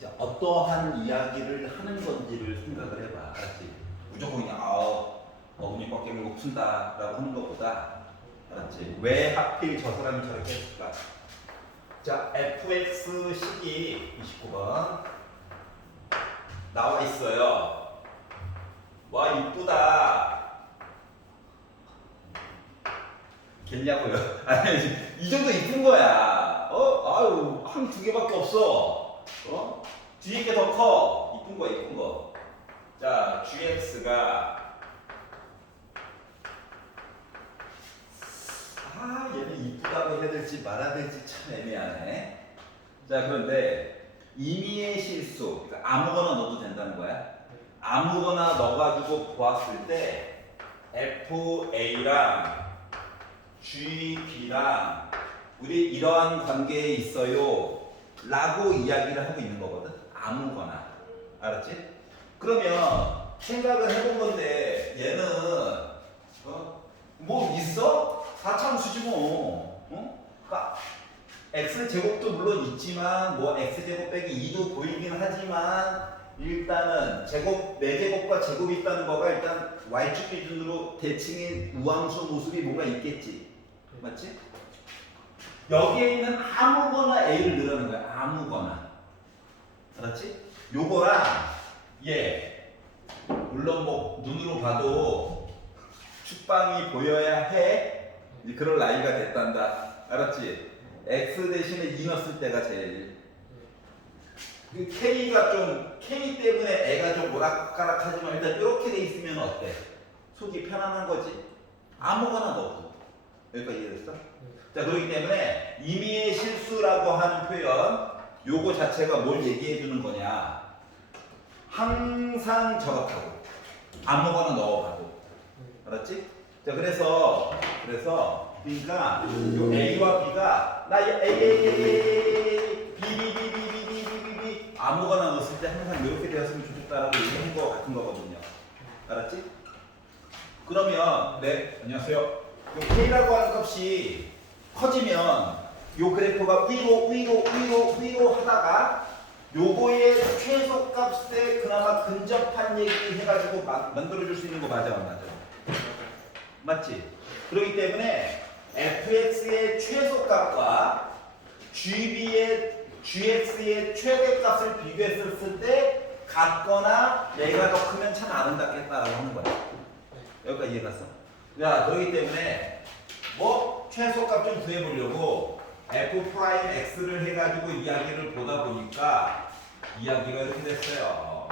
자, 어떠한 이야기를 하는 건지를 생각을 해봐. 알았지? 무조건 그냥 어머니 꽉 깨물고 푼다라고 하는 것보다, 알았지? 왜 하필 저 사람이 저렇게 했을까? 자, fx 식이 29번 나와 있어요. 와, 이쁘다. 겠냐고요? 아니, 이 정도 이쁜 거야. 아유, 한 두 개밖에 없어. 뒤에 게 더 커. 이쁜 거, 이쁜 거. 자, gx가 얘는 이쁘다고 해야 될지 말아야 될지 참 애매하네. 자, 그런데 임의의 실수, 그러니까 아무거나 넣어도 된다는 거야. 아무거나 넣어가지고 보았을 때 FA랑 GB랑 우리 이러한 관계에 있어요 라고 이야기를 하고 있는 거거든. 아무거나. 알았지? 그러면 생각을 해본 건데 얘는 뭐 있어? 4차함수지 뭐. 그러니까 x제곱도 물론 있지만 뭐 x제곱 빼기 2도 보이긴 하지만 일단은 제곱, 4제곱과 제곱이 있다는 거가 일단 y축 기준으로 대칭인 우함수 모습이 뭔가 있겠지. 맞지? 여기에 있는 아무거나 a를 넣으라는 거야. 아무거나. 알았지? 요거랑 얘 물론 뭐 눈으로 봐도 축방이 보여야 해. 이제 그럴 나이가 됐단다. 알았지? x 대신에 2 넣었을 때가 제일 K가 좀 K 때문에 애가 좀 오락가락하지만 일단 이렇게 돼 있으면 어때? 속이 편안한 거지. 아무거나 넣어도. 여기까지 이해됐어? 자, 그렇기 때문에 임의의 실수라고 하는 표현 요거 자체가 뭘 얘기해 주는 거냐? 항상 저렇다고. 아무거나 넣어봐도. 알았지? 자, 그래서 그러니까 요 A와 B가 나 A B 아무거나 넣었을 때 항상 이렇게 되었으면 좋겠다라고 얘기한 거 같은 거거든요. 알았지? 그러면 네, 안녕하세요. 요 K라고 하는 값이 커지면 요 그래프가 위로 하다가 요거의 최소값에 그나마 근접한 얘기 해가지고 만들어줄 수 있는 거 맞아, 안 맞아? 맞지? 그렇기 때문에 fx의 최소값과 gx의 최대값을 비교했을 때 같거나 얘가 더 크면 참 아름답겠다라고 하는 거야. 여기까지 이해 갔어? 자, 그렇기 때문에 뭐 최소값 좀 구해보려고 f'x를 해가지고 이야기를 보다 보니까 이야기가 이렇게 됐어요.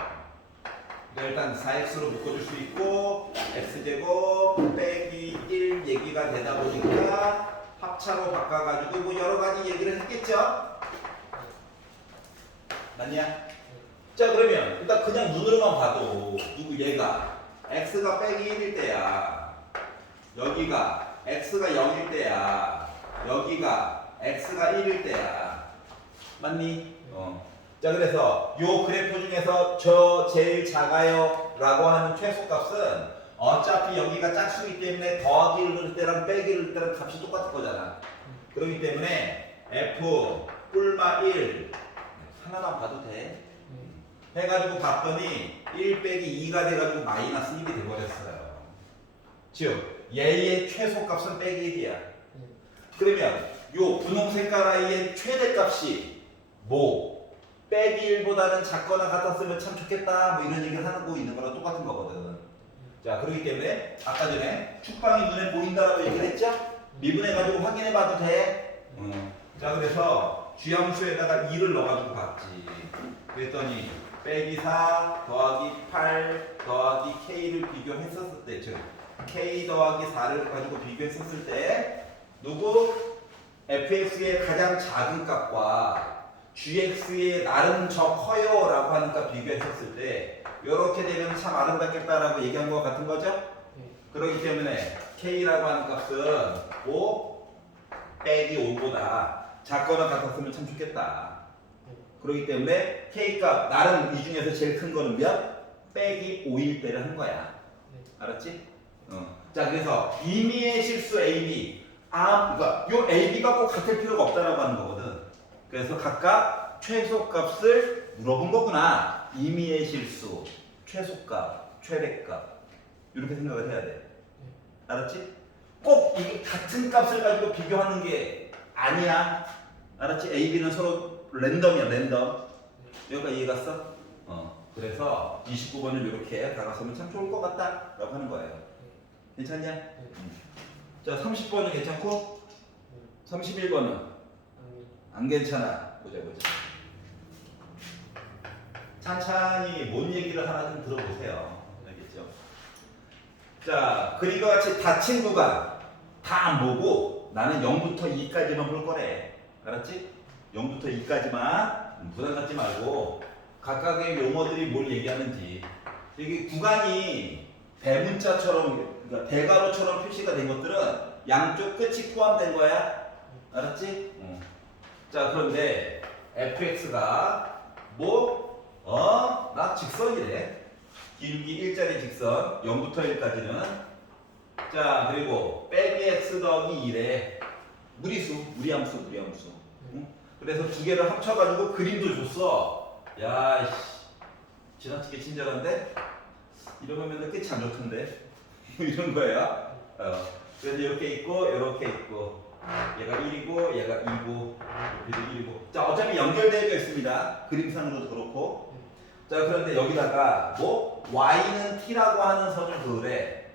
일단 4x로 묶어줄 수 있고 x제곱 빼기 1 얘기가 되다 보니까 합차로 바꿔가지고 뭐 여러 가지 얘기를 했겠죠? 맞냐? 자, 그러면 일단 그냥 눈으로만 봐도 누구 얘가 x가 빼기 1일 때야. 여기가 x가 0일 때야. 여기가 x가 1일 때야. 맞니? 자, 그래서 요 그래프 중에서 저 제일 작아요 라고 하는 최소값은 어차피 여기가 짝수이기 때문에 더하기를 넣을 때랑 빼기를 넣을 때랑 값이 똑같을 거잖아. 그렇기 때문에 f 뿔마 1 하나만 봐도 돼. 해가지고 봤더니 1 빼기 2가 돼가지고 마이너스 1이 돼버렸어요. 즉 얘의 최소값은 빼기 1이야. 그러면 요 분홍 색깔 아이의 최대값이 뭐 빼기 1보다는 작거나 같았으면 참 좋겠다 뭐 이런 얘기를 하고 있는 거랑 똑같은 거거든. 자, 그렇기 때문에 아까 전에 축방이 눈에 보인다라고 얘기를 했죠? 미분해가지고 확인해 봐도 돼. 자, 그래서 주함수에다가 2를 넣어가지고 봤지. 그랬더니 빼기 4 더하기 8 더하기 K를 비교했었을 때, 즉 K 더하기 4를 가지고 비교했었을 때 누구? fx의 가장 작은 값과 gx의 나름 저 커요 라고 하는 값 비교했었을 때 이렇게 되면 참 아름답겠다라고 얘기한 것 같은 거죠? 그렇기 때문에 k라고 하는 값은 5 빼기 5보다 작거나 같았으면 참 좋겠다. 그렇기 때문에 k값 나름 이 중에서 제일 큰 거는 몇? 빼기 5일 때를 한 거야. 알았지? 자, 그래서 임의의 실수 AB 그러니까 요 AB가 꼭 같을 필요가 없다라고 하는 거거든. 그래서 각각 최소값을 물어본 거구나. 임의의 실수, 최소값, 최대값 이렇게 생각을 해야 돼. 알았지? 꼭 이게 같은 값을 가지고 비교하는 게 아니야. 알았지? A, B는 서로 랜덤이야, 랜덤. 여기까지 이해 갔어? 그래서 29번을 이렇게 다가서면 참 좋을 것 같다 라고 하는 거예요. 괜찮냐? 자, 30번은 괜찮고 31번은 안 괜찮아. 보자. 찬찬히 뭔 얘기를 하나 좀 들어보세요. 알겠죠? 자, 그림과 같이 닫힌 구간 다 안 보고 나는 0부터 2까지만 볼 거래. 알았지? 0부터 2까지만 부담 갖지 말고 각각의 용어들이 뭘 얘기하는지. 이게 구간이 대문자처럼, 그러니까 대괄호처럼 표시가 된 것들은 양쪽 끝이 포함된 거야. 알았지? 자, 그런데 fx가 나 직선이래. 길기 일자리 직선 0부터 1까지는. 자, 그리고 빼기 x 더하기 2래. 무리함수. 응? 그래서 두 개를 합쳐가지고 그림도 줬어. 야, 지나치게 친절한데? 이러면 맨날 끝이 안 좋던데? 이런 거야. 그래서 이렇게 있고, 이렇게 있고. 얘가 1이고, 얘가 2고, 여기도 1이고. 자, 어차피 연결되어 있습니다. 그림상으로도 그렇고. 자, 그런데 여기다가 y는 t라고 하는 선을 그으래.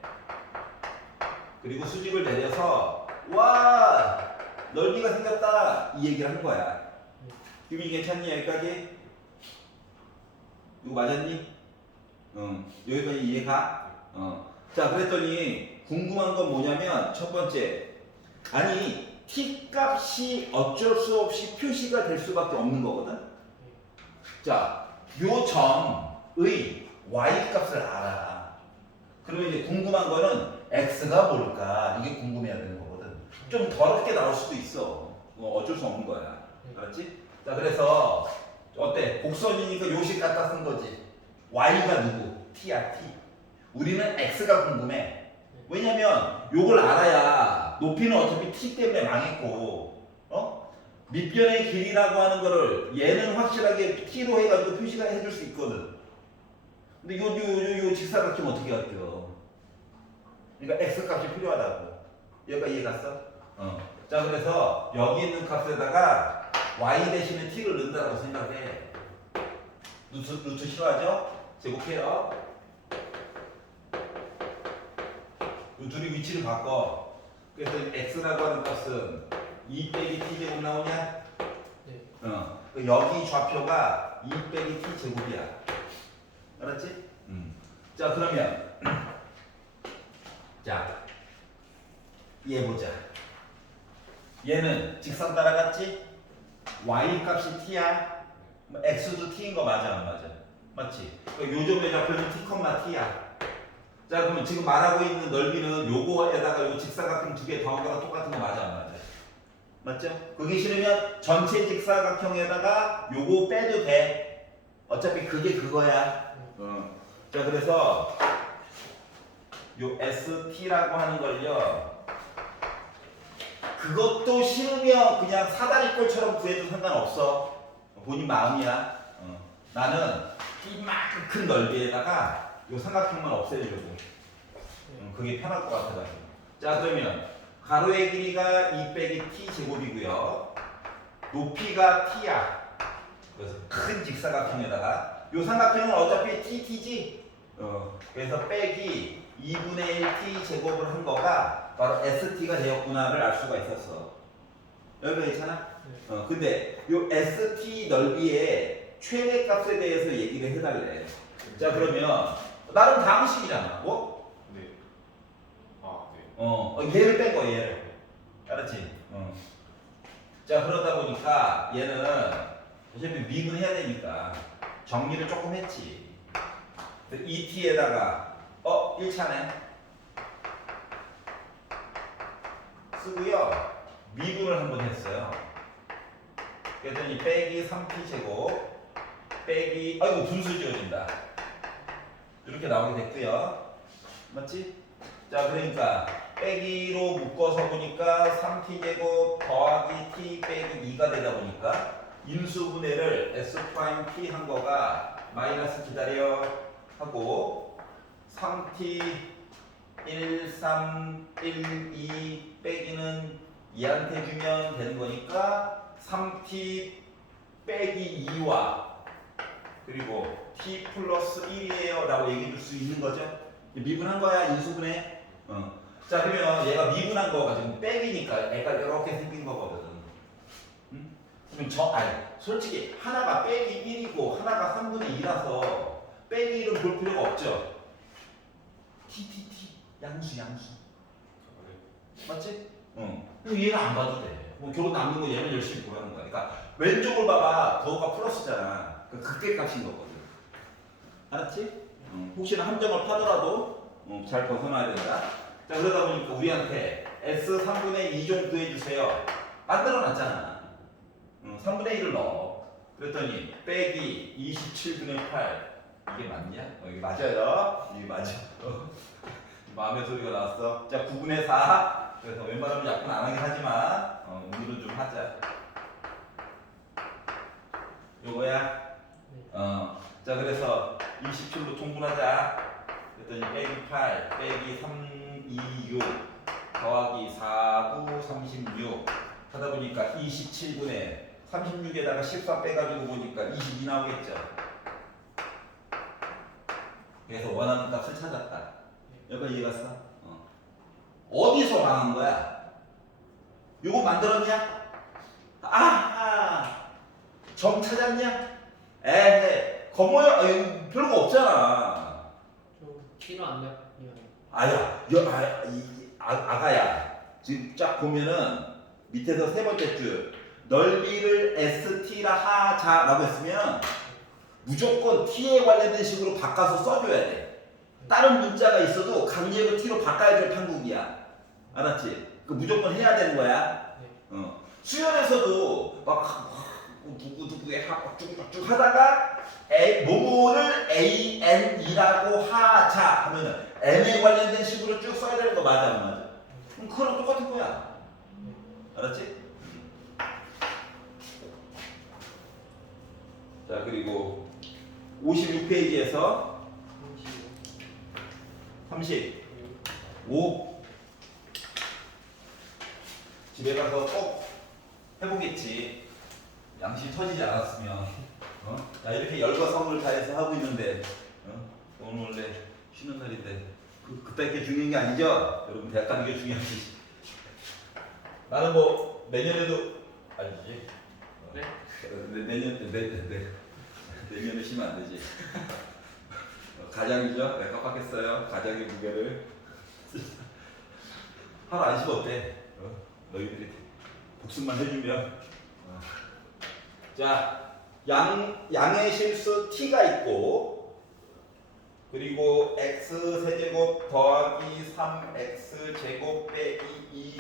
그리고 수직을 내려서 와, 넓이가 생겼다 이 얘기를 하는 거야. 규민이 괜찮니? 여기까지? 이거 맞았니? 여기까지 이해가? 자, 그랬더니 궁금한 건 뭐냐면 첫 번째, 아니 t 값이 어쩔 수 없이 표시가 될 수밖에 없는 거거든. 자, 요 점의 y 값을 알아. 그러면 이제 궁금한 거는 x가 뭘까? 이게 궁금해야 되는 거거든. 좀 더럽게 나올 수도 있어. 어쩔 수 없는 거야. 알았지? 자, 그래서 어때? 곡선이니까 요식 갖다 쓴 거지. y가 누구? t야, t. 우리는 x가 궁금해. 왜냐면 요걸 알아야 높이는 어차피 t 때문에 망했고, 밑변의 길이라고 하는 거를 얘는 확실하게 t로 해가지고 표시가 해줄 수 있거든. 근데 요 직사각형 어떻게 할게요? 그러니까 x 값이 필요하다고. 여기가 이해 갔어? 자, 그래서 여기 있는 값에다가 y 대신에 t를 넣는다고 생각해. 루트 싫어하죠? 제곱해요. 이 둘이 위치를 바꿔. 그래서 x라고 하는 값은 2 빼기 t 제곱 나오냐? 네. 여기 좌표가 2 빼기 t 제곱이야. 알았지? 자, 그러면 자, 얘 보자. 얘는 직선 따라갔지? y 값이 t야. x도 t인 거 맞아, 안 맞아? 맞지? 요점의 좌표는 t, t야. 자, 그러면 지금 말하고 있는 넓이는 요거에다가 요 직사각형 두 개 더한 거랑 똑같은 거 맞아, 안 맞아? 맞죠? 그게 싫으면 전체 직사각형에다가 요거 빼도 돼. 어차피 그게 그거야. 자, 그래서 요 ST라고 하는 걸요, 그것도 싫으면 그냥 사다리꼴처럼 구해도 상관없어. 본인 마음이야. 나는 이만큼 큰 넓이에다가 요 삼각형만 없애주려고. 그게 편할 것 같아가지고. 자, 그러면 가로의 길이가 2 빼기 t 제곱이고요. 높이가 t야. 그래서 큰 직사각형에다가 요 삼각형은 어차피 t지. 그래서 빼기 2분의 1 t 제곱을 한 거가 바로 st가 되었구나를 알 수가 있었어. 여기가 있잖아. 근데 요 st 넓이의 최대값에 대해서 얘기를 해달래. 자, 그러면 나름 다항식이잖아. 뭐? 네. 아, 네. 얘를 뺀 거야, 얘를. 알았지? 자, 그러다 보니까 얘는 어차피 미분해야 되니까 정리를 조금 했지. 2t에다가 1차네 쓰고요. 미분을 한번 했어요. 그랬더니 빼기 3t 제곱 빼기, 아이고 분수 지어진다. 이렇게 나오게 됐고요. 맞지? 자, 그러니까 빼기로 묶어서 보니까 3t 제곱 더하기 t 빼기 2가 되다 보니까 인수분해를 S 프라임 T 한 거가 마이너스 기다려 하고 3T 1, 3, 1, 2 빼기는 얘한테 주면 되는 거니까 3T 빼기 2와 그리고 T 플러스 1이에요 라고 얘기해 줄 수 있는 거죠. 미분한 거야 인수분해. 자 그러면 얘가 미분한 거가 지금 빼기니까 애가 이렇게 생긴 거거든. 응? 그럼 아니 솔직히 하나가 빼기 1이고 하나가 3분의 2라서 빼기 1은 볼 필요가 없죠. T 양수 맞지? 응. 그럼 얘는 안 봐도 돼. 뭐 결국 남는 거 얘는 열심히 보라는 거야. 그러니까 왼쪽을 봐봐. 더가 플러스잖아. 그러니까 극대값인 거거든. 알았지? 혹시나 함정을 파더라도 잘 벗어나야 된다. 자 그러다 보니까 우리한테 S 3분의 2 정도 해주세요. 만들어놨잖아. 3분의 1을 넣어. 그랬더니 빼기 27분의 8 이게 맞냐? 이게 맞아요. 이게 맞아. 마음의 소리가 나왔어. 자 9분의 4 그래서 웬만하면 약분 안 하긴 하지만 오늘은 좀 하자. 요거야. 자 그래서 27로 통분하자. 그랬더니 빼기 8 빼기 3, 2, 6 더하기 4, 9, 36 하다 보니까 27분의 36에다가 14 빼가지고 보니까 22 나오겠죠. 그래서 원하는 값을 찾았다. 여기까지 이해갔어? 어디서 망한 거야? 요거 만들었냐? 아하! 점 찾았냐? 에헤 거모야 별거 없잖아. T로 안 되면 아야 아가야 지금 쫙 보면은 밑에서 세 번째 줄 넓이를 ST라 하자라고 했으면 무조건 T에 관련된 식으로 바꿔서 써줘야 돼. 다른 문자가 있어도 강제로 T로 바꿔야 될 판국이야. 알았지? 그 무조건 해야 되는 거야. 수열에서도 막 누구누구의 쭉 하다가 뭐뭐를 AN이라고 하자 하면은 N에 관련된 식으로 쭉 써야 되는 거 맞아 안 맞아? 그럼 그거랑 똑같은 거야. 알았지? 자 그리고 56페이지에서 35 집에 가서 꼭 해보겠지. 양심 터지지 않았으면. 야 이렇게 열과 성을 다해서 하고 있는데 오늘 원래 쉬는 날인데 그때 게 중요한 게 아니죠? 여러분 대학 가는 게 중요하지. 나는 뭐 내년에도 아니지. 네? 내년에 쉬면 안 되지. 가장이죠? 내가 깜빡했어요. 가장의 무게를 하루 안 쉬면 어때? 너희들이 복습만 해주면. 자, 양의 실수 t가 있고 그리고 x 세제곱 더하기 3x 제곱 빼기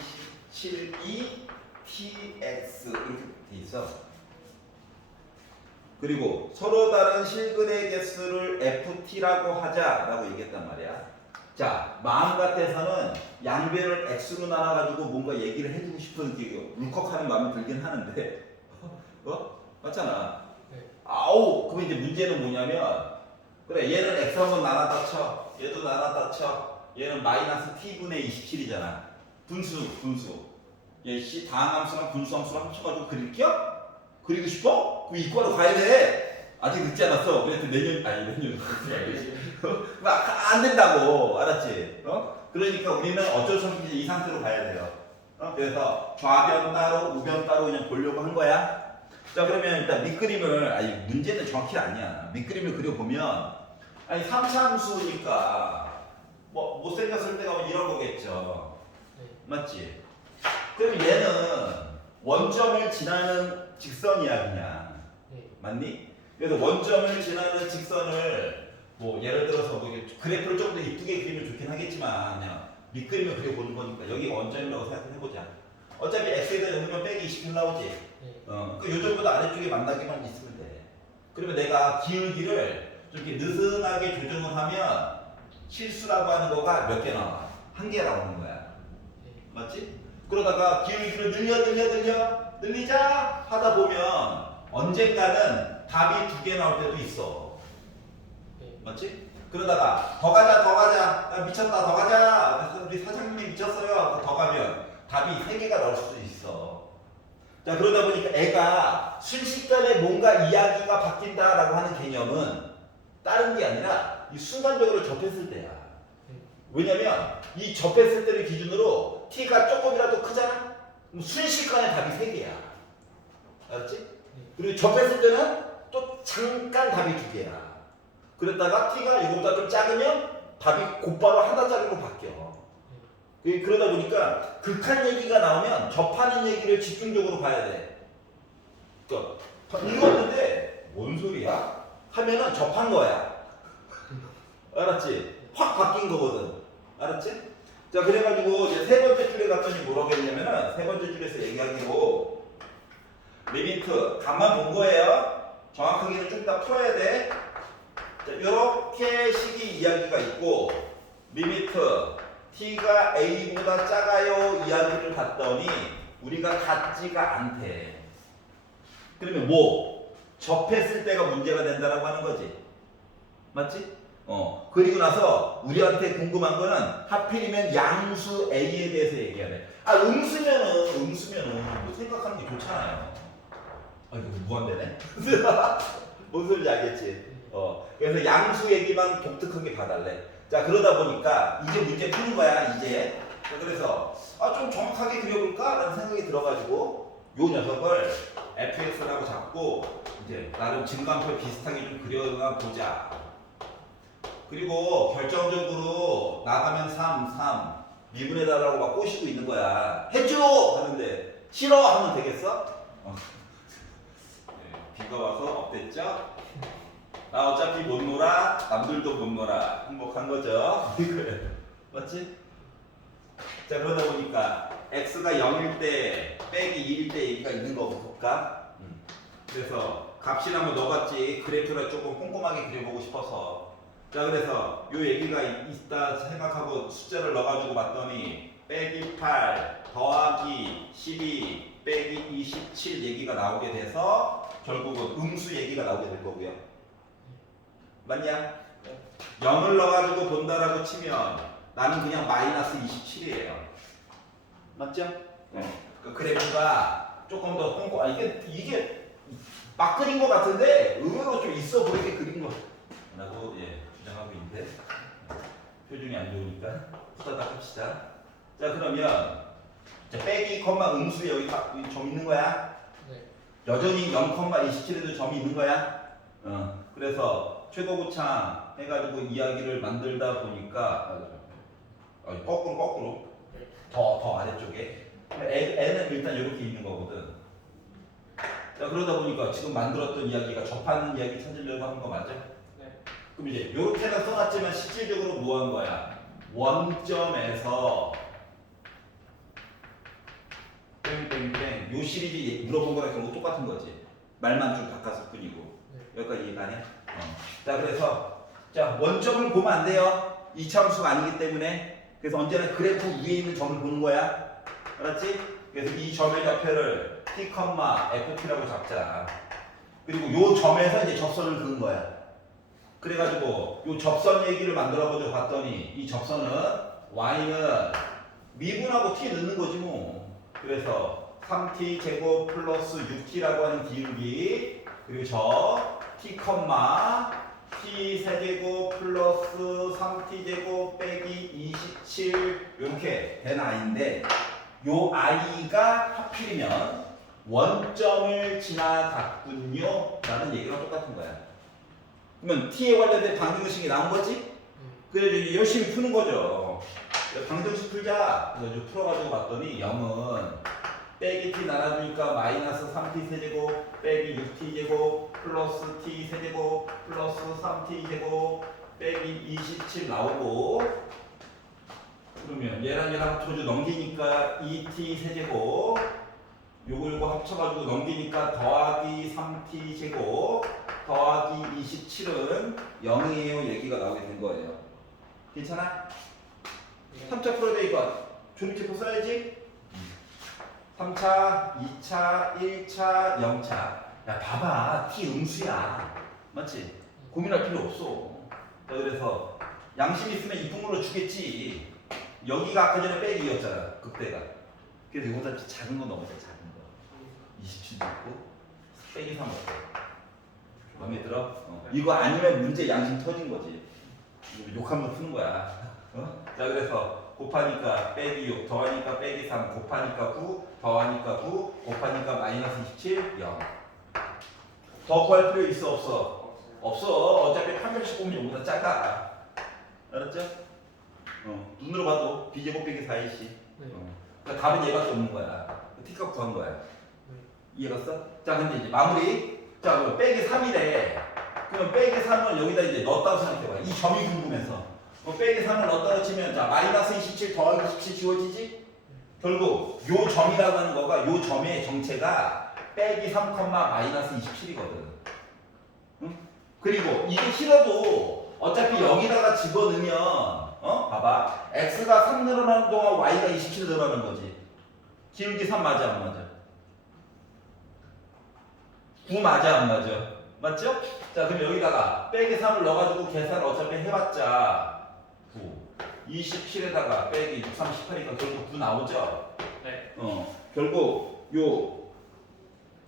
27이 tx 이렇게 돼 있어. 그리고 서로 다른 실근의 개수를 ft라고 하자라고 얘기했단 말이야. 자, 마음 같아서는 양배를 x로 나눠가지고 뭔가 얘기를 해주고 싶은 울컥하는 마음이 들긴 하는데 맞잖아. 네. 아우, 그럼 이제 문제는 뭐냐면 그래 얘는 x 한번 나눴다 쳐, 얘도 나눴다 쳐, 얘는 마이너스 t분의 27이잖아. 분수. 얘 c 다항함수랑 분수함수랑 합쳐가지고 그릴게요? 그리고 싶어? 그럼 이과로 가야 돼. 아직 늦지 않았어. 그래서 내년 안 된다고. 알았지? 그러니까 우리는 어쩔 수 없이 이 상태로 가야 돼요. 그래서 좌변 따로 우변 따로 그냥 보려고 한 거야. 자 그러면 일단 밑그림을 문제는 정확히 아니야. 밑그림을 그려보면 3차 함수니까 뭐 못생겼을 때가 뭐 이런 거겠죠. 네. 맞지? 그럼 얘는 원점을 지나는 직선이야 그냥. 네. 맞니? 그래서 원점을 지나는 직선을 뭐 예를 들어서 뭐 그래프를 좀 더 이쁘게 그리면 좋긴 하겠지만 그냥 밑그림을 그려보는 거니까 여기가 원점이라고 생각해보자. 어차피 x에 대한 음면 빼기 20 나오지. 네. 그 요점보다 아래쪽에 만나기만 있으면 돼. 그러면 내가 기울기를 좀 이렇게 느슨하게 조정을 하면 실수라고 하는 거가 몇 개 나와? 한 개 나오는 거야. 네. 맞지? 그러다가 기울기를 늘리자 하다 보면 언젠가는 답이 2개 나올 때도 있어. 네. 맞지? 그러다가 더 가자 더 가자 야, 미쳤다 더 가자 그래서 우리 사장님이 미쳤어요 더 가면 답이 3개가 나올 수도 있어. 자 그러다 보니까 애가 순식간에 뭔가 이야기가 바뀐다라고 하는 개념은 다른 게 아니라 이 순간적으로 접했을 때야. 왜냐면 이 접했을 때를 기준으로 t가 조금이라도 크잖아? 그럼 순식간에 답이 3개야. 알았지? 그리고 접했을 때는 또 잠깐 답이 2개야. 그랬다가 t가 이거보다 좀 작으면 답이 곧바로 하나짜리로 바뀌어. 그러다 보니까 극한 얘기가 나오면 접하는 얘기를 집중적으로 봐야 돼. 그러니까 읽었는데 뭔 소리야? 하면은 접한 거야. 알았지? 확 바뀐 거거든. 알았지? 자 그래가지고 이제 3번째 줄에 갔더니 뭐라고 했냐면은 3번째 줄에서 얘기하기로 리미트 값만 본 거예요. 정확하게는 좀 이따 풀어야 돼. 자, 이렇게 식이 이야기가 있고 리미트 t가 a보다 작아요 이야기를 봤더니 우리가 같지가 않대. 그러면 뭐 접했을 때가 문제가 된다라고 하는 거지. 맞지? 그리고 나서 우리한테 궁금한 거는 하필이면 양수 a에 대해서 얘기하네. 아 음수면은 뭐 생각하는 게 좋잖아요. 아 이거 무한대네. 뭔 소리인지 알겠지? 그래서 양수 얘기만 독특하게 봐달래. 자 그러다 보니까 이제 문제 푸는 거야 이제. 그래서 좀 정확하게 그려볼까? 라는 생각이 들어가지고 요 녀석을 fx라고 잡고 이제 나름 증간표 비슷하게 좀 그려가 보자. 그리고 결정적으로 나가면 3 미분해달라고 막 꼬시고 있는 거야. 해줘! 하는데 싫어! 하면 되겠어? 비가 와서 업됐죠? 나 어차피 못 놀아. 남들도 못 놀아. 행복한 거죠? 맞지? 자 그러다 보니까 x가 0일 때 빼기 2일 때 얘기가 있는 거 볼까? 그래서 값이라면 너같이 그래프를 조금 꼼꼼하게 그려보고 싶어서 자 그래서 요 얘기가 있다 생각하고 숫자를 넣어가지고 봤더니 빼기 8 더하기 12 빼기 27 얘기가 나오게 돼서 결국은 음수 얘기가 나오게 될 거고요. 맞냐? 0을 넣어가지고 본다라고 치면 나는 그냥 마이너스 27이에요. 맞죠? 그 그래프가 조금 더 꼼꼼 이게 막 그린 것 같은데 의외로 좀 있어 보이게 그린 거라고 주장하고 있는데 표준이 안 좋으니까 후다닥 합시다. 자 그러면 빼기 음수 여기 점 있는 거야? 네. 여전히 0,27에도 점이 있는 거야? 그래서 최고고창 해가지고 이야기를 만들다 보니까 거꾸로 더 아래쪽에 N은 일단 이렇게 있는 거거든. 자 그러다 보니까 지금 만들었던 이야기가 접하는 이야기 찾으려고 하는 거 맞죠? 네. 그럼 이제 이렇게는 써놨지만 실질적으로 뭐 하는 거야? 원점에서 땡땡땡 요 시리즈 물어본 거랑 결국 똑같은 거지. 말만 좀 바꿨을 뿐이고. 여기까지 이해가네? 자 그래서 자 원점을 보면 안 돼요. 이차함수가 아니기 때문에. 그래서 언제나 그래프 위에 있는 점을 보는 거야. 알았지? 그래서 이 점의 좌표를 t, ft라고 잡자. 그리고 요 점에서 이제 접선을 그은 거야. 그래가지고 요 접선 얘기를 만들어보자 봤더니 이 접선은 y는 미분하고 t 넣는 거지 뭐. 그래서 3t 제곱 플러스 6t라고 하는 기울기 그리고 저 t, t 세제곱 플러스 3t 제곱 빼기 27 이렇게 된 i인데 요 i가 하필이면 원점을 지나갔군요 라는 얘기랑 똑같은 거야. 그러면 t에 관련된 방정식이 나온 거지? 그래서 열심히 푸는 거죠. 방정식 풀자. 그래서 풀어가지고 봤더니 0은 빼기 t 나눠주니까 마이너스 3t 세제곱 빼기 6t 제곱 플러스 t 세제곱 플러스 3t 제곱 빼기 27 나오고 그러면 얘랑 합쳐가지고 넘기니까 2t 세제곱 요걸 합쳐가지고 넘기니까 더하기 3t 제곱 더하기 27은 0이에요 얘기가 나오게 된 거예요. 괜찮아? 3차 풀어야 돼 이거. 종이책도 써야지. 3차, 2차, 1차, 0차 야 봐봐 t 음수야 맞지? 고민할 필요 없어. 자 그래서 양심 있으면 이품으로 주겠지. 여기가 아까 전에 빼기 2였잖아 극대가. 그래서 이거보다 작은 거 넣어보자. 작은 거 27도 있고 빼기 3 어때? 마음에 들어? 이거 아니면 문제 양심 터진 거지. 이거 욕 한번 푸는 거야. 자 그래서 곱하니까 빼기 6 더하니까 빼기 3 곱하니까 9 더하니까 9 곱하니까 마이너스 27 0. 더 구할 필요 있어 없어? 없어. 어차피 한 명씩 보면 이거보다 작아. 알았죠? 눈으로 봐도 b제곱 빼기 4ac. 네. 그러니까 답은 얘밖에 없는 거야. t값 구한 거야. 이해갔어? 자 근데 이제 마무리. 자 그럼 빼기 3이래. 그럼 빼기 3을 여기다 이제 넣었다고 생각해봐. 이 점이 궁금해서. 빼기 3을 넣었다고 치면 자 마이너스 27 더하기 17 지워지지? 결국 요 점이라고 하는 거가 요 점의 정체가 빼기 3, 마이너스 27이거든. 응? 그리고 이게 싫어도 어차피 여기다가 집어넣으면 봐봐. x가 3 늘어나는 동안 y가 27 늘어나는 거지. 기울기 3 맞아 안 맞아? 9 맞아 안 맞아? 맞죠? 자 그럼 여기다가 빼기 3을 넣어가지고 계산을 어차피 해봤자 9 27에다가 빼기 6, 3, 18이니까 결국 9 나오죠? 네. 결국 요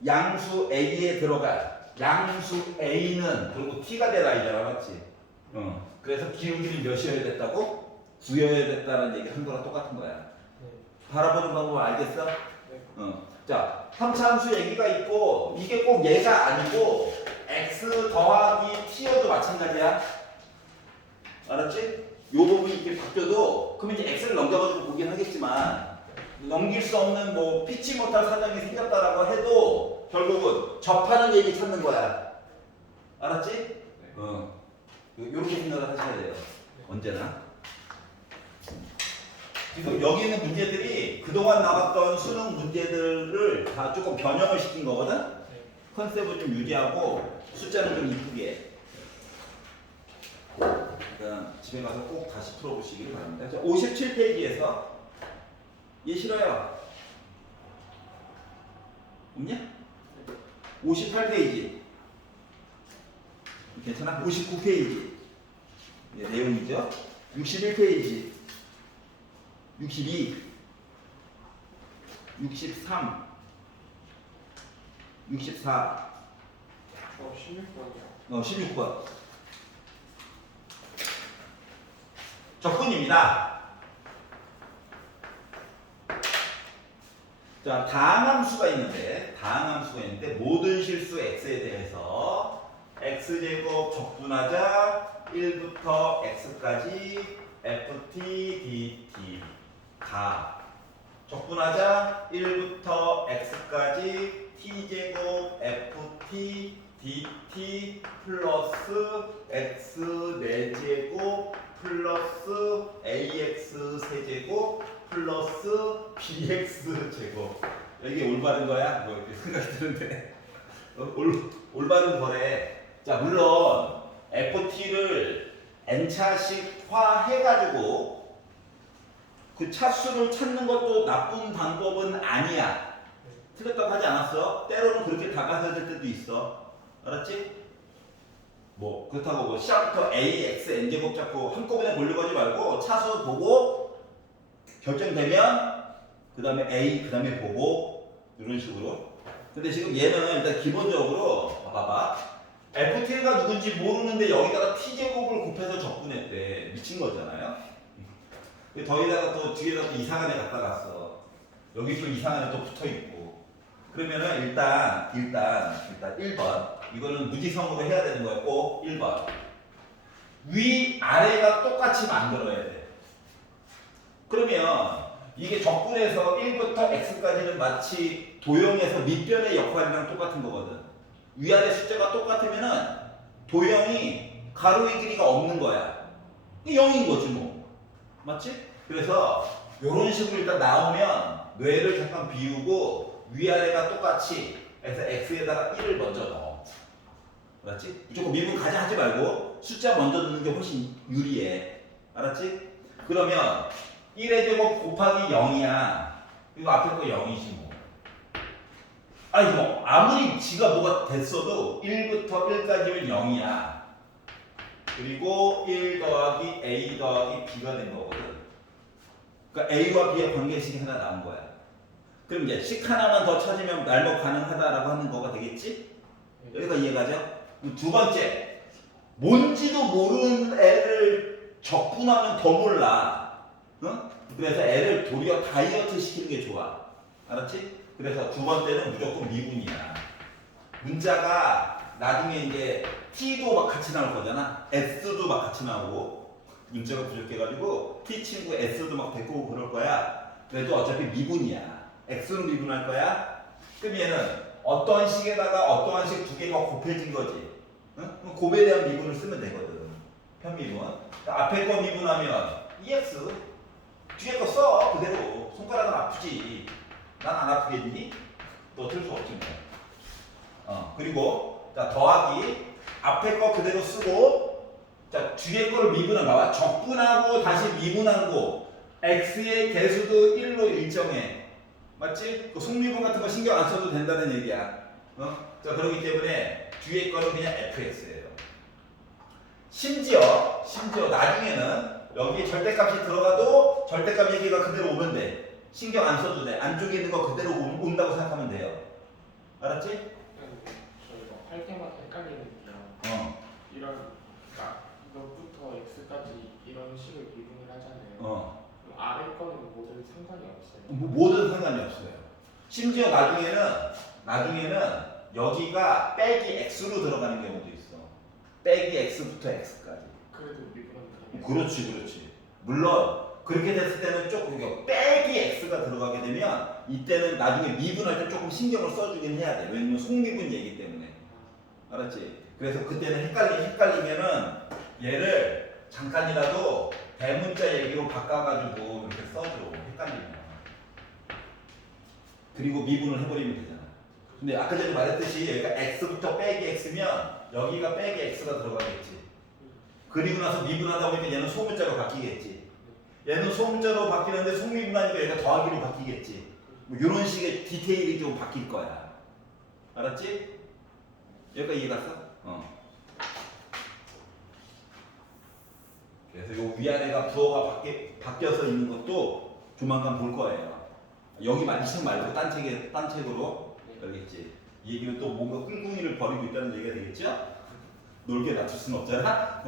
양수 A에 들어갈 양수 A는 결국 T가 될 아이잖아 맞지? 그래서 기울기는 몇이어야 됐다고? 9여야 됐다는 얘기 한 거랑 똑같은 거야. 네. 바라보는 방법 알겠어? 네. 자 3차 함수 얘기가 있고 이게 꼭 얘가 아니고 x 더하기 t여도 마찬가지야. 알았지? 요 부분이 이렇게 바뀌어도 그러면 이제 x를 넘겨가지고 보긴 하겠지만 넘길 수 없는 뭐 피치 못할 사정이 생겼다라고 해도 결국은 접하는 얘기 찾는 거야. 알았지? 요렇게 생각을 하셔야 돼요. 언제나. 지금 여기 있는 문제들이 그동안 나왔던 수능 문제들을 다 조금 변형을 시킨 거거든? 네. 컨셉을 좀 유지하고 숫자는 좀 이쁘게 해. 그러니까 집에 가서 꼭 다시 풀어보시길 바랍니다. 57페이지에서 얘 싫어요. 없냐? 58페이지. 괜찮아? 59페이지. 네, 내용이죠. 61페이지. 62, 63, 64, 16번이요. 16번. 적분입니다. 자, 다항함수가 있는데 모든 실수 x에 대해서 x제곱 적분하자 1부터 x까지 ft dt 다 적분하자 1부터 x까지 t제곱 ft dt 플러스 x 4제곱 플러스 ax 세제곱 플러스 bx 제곱. 이게 올바른 거야? 뭐 이렇게 생각이 드는데 올바른 거래. 자 물론 ft를 n차식화 해가지고 그 차수를 찾는 것도 나쁜 방법은 아니야. 틀렸다고 하지 않았어? 때로는 그렇게 다가서야 될 때도 있어. 알았지? 뭐 그렇다고 뭐 시작부터 a, x, n제곱 잡고 한꺼번에 보려고 하지 말고 차수 보고 결정되면 그 다음에 a, 그 다음에 보고 이런 식으로. 근데 지금 얘는 일단 기본적으로 봐봐. ft가 누군지 모르는데 여기다가 t제곱을 곱해서 적분했대. 미친 거잖아요. 더위다가 또 뒤에다 또 이상한 애 갖다 놨어. 여기 또 이상한 애 또 붙어 있고. 그러면은 일단 1번. 이거는 무지성으로 해야 되는 거야. 꼭 1번. 위 아래가 똑같이 만들어야 돼. 그러면 이게 적분해서 1부터 x까지는 마치 도형에서 밑변의 역할이랑 똑같은 거거든. 위아래 숫자가 똑같으면은 도형이 가로의 길이가 없는 거야. 0인 거지 뭐. 맞지? 그래서 이런 식으로 일단 나오면 뇌를 잠깐 비우고 위아래가 똑같이 해서 x에다가 1을 먼저 넣어. 알았지? 무조건 미분 가자 하지 말고 숫자 먼저 넣는 게 훨씬 유리해. 알았지? 그러면 1의 제곱 곱하기 0이야. 이거 앞에 거 0이지 뭐. 아니 뭐 아무리 지가 뭐가 됐어도 1부터 1까지는 0이야. 그리고 1 더하기 A 더하기 B가 된 거거든. 그러니까 A와 B의 관계식이 하나 나온 거야. 그럼 이제 식 하나만 더 찾으면 날목 가능하다라고 하는 거가 되겠지? 여기가 이해가죠? 그럼 두 번째, 뭔지도 모르는 애를 적분하면 더 몰라. 어? 그래서 애를 도리어 다이어트 시키는 게 좋아. 알았지? 그래서 두 번째는 무조건 미분이야. 문자가 나중에 이제 T도 막 같이 나올 거잖아. S도 막 같이 나오고. 문자가 부족해가지고 T 친구 S도 막 데리고 오고 그럴 거야. 그래도 어차피 미분이야. X는 미분할 거야. 그럼 얘는 어떠한 식에다가 어떠한 식 두 개가 곱해진 거지. 응? 그럼 곱에 대한 미분을 쓰면 되거든. 편미분. 앞에 거 미분하면 EX. 뒤에 거 써. 그대로. 손가락은 아프지. 난 안 아프겠니? 너 어쩔 수 없지 뭐. 그리고 자 더하기 앞에 거 그대로 쓰고 자 뒤에 거를 미분을 봐봐. 적분하고 다시 미분한 거 x의 개수도 1로 일정해. 맞지? 그 속미분 같은 거 신경 안 써도 된다는 얘기야. 자 그렇기 때문에 뒤에 거는 그냥 fx예요. 심지어 나중에는 여기 절대값이 들어가도 절대값 얘기가 그대로 오면 돼. 신경 안 써도 돼. 안쪽에 있는 거 그대로 온다고 생각하면 돼요. 알았지? 저희가 할 때마다 헷갈리는 게요. 이런 몇부터 x까지 이런 식을 미분을 하잖아요. 그럼 아래 거는 모두 상관이 없어요. 뭐든 상관이 없어요. 심지어 나중에는 여기가 빼기 x로 들어가는 경우도 있어. 빼기 x부터 x까지. 그래도 미분은 가능해요. 그렇지. 물론 그렇게 됐을 때는 조금 빼기 x가 들어가게 되면 이때는 나중에 미분할 때 조금 신경을 써주긴 해야 돼. 왜냐면 속미분 얘기 때문에. 알았지? 그래서 그때는 헷갈리면은 얘를 잠깐이라도 대문자 얘기로 바꿔가지고 이렇게 써줘. 헷갈리면. 그리고 미분을 해버리면 되잖아. 근데 아까 전에 말했듯이 여기가 x부터 빼기 x면 여기가 빼기 x가 들어가겠지. 그리고 나서 미분하다 보니까 얘는 소문자로 바뀌겠지. 얘는 소문자로 바뀌는데 속미분하니까 얘가 더하기로 바뀌겠지. 뭐 이런 식의 디테일이 좀 바뀔 거야. 알았지? 여기까지 이해 갔어? 그래서 요 위아래가 부호가 바뀌어서 있는 것도 조만간 볼 거예요. 여기 이 책 말고 딴 책으로 알겠지? 이 얘기는 또 뭔가 꿍꿍이를 벌이고 있다는 얘기가 되겠죠? 놀게 놔둘 수는 없잖아?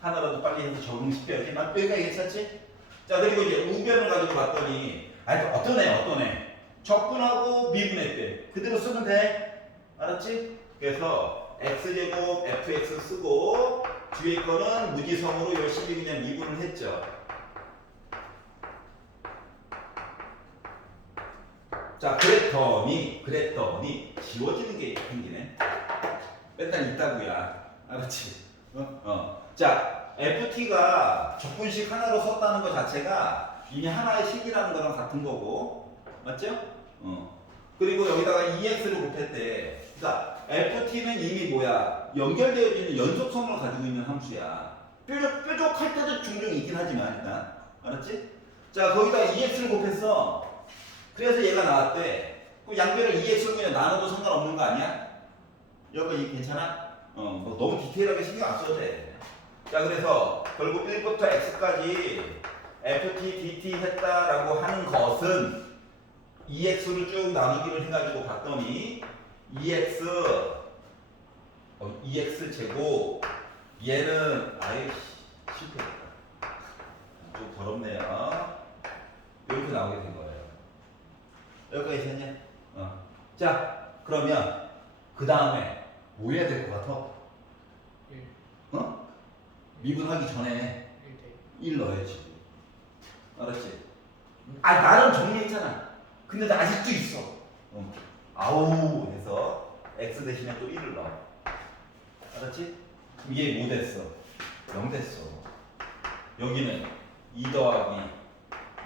하나라도 빨리 해서 적응시켜야지. 난 여기까지 괜찮지? 자 그리고 이제 우변을 가지고 봤더니 아니 어떤 애 적분하고 미분했대. 그대로 쓰면 돼. 알았지? 그래서 x제곱 fx 쓰고 뒤에 거는 무지성으로 열심히 그냥 미분을 했죠. 자 그랬더니 지워지는 게 생기네. 맨날 있다고야. 알았지? 자 FT가 적분식 하나로 썼다는 것 자체가 이미 하나의 식이라는 거랑 같은 거고, 맞죠? 그리고 여기다가 EX를 곱했대. 그러니까 FT는 이미 뭐야? 연결되어지는 연속성을 가지고 있는 함수야. 뾰족할 때도 종종 있긴 하지만 일단, 알았지? 자 거기다가 EX를 곱했어. 그래서 얘가 나왔대. 그 양변을 EX로 그냥 나눠도 상관없는 거 아니야? 여기 괜찮아? 뭐 너무 디테일하게 신경 안 써도 돼. 자 그래서 결국 1부터 x까지 ft, dt 했다라고 하는 것은 ex를 쭉 나누기를 해가지고 봤더니 ex 제곱 얘는 아이씨 실패했다. 좀 더럽네요. 이렇게 나오게 된 거예요. 여기까지 됐냐? 자 그러면 그 다음에 뭐 해야 될 것 같아? 미분하기 전에 1 넣어야지. 알았지? 나름 정리했잖아. 근데 나 아직도 있어. 아우 해서 x 대신에 또 1을 넣어. 알았지? 이게 뭐 됐어? 0 됐어. 여기는 2 더하기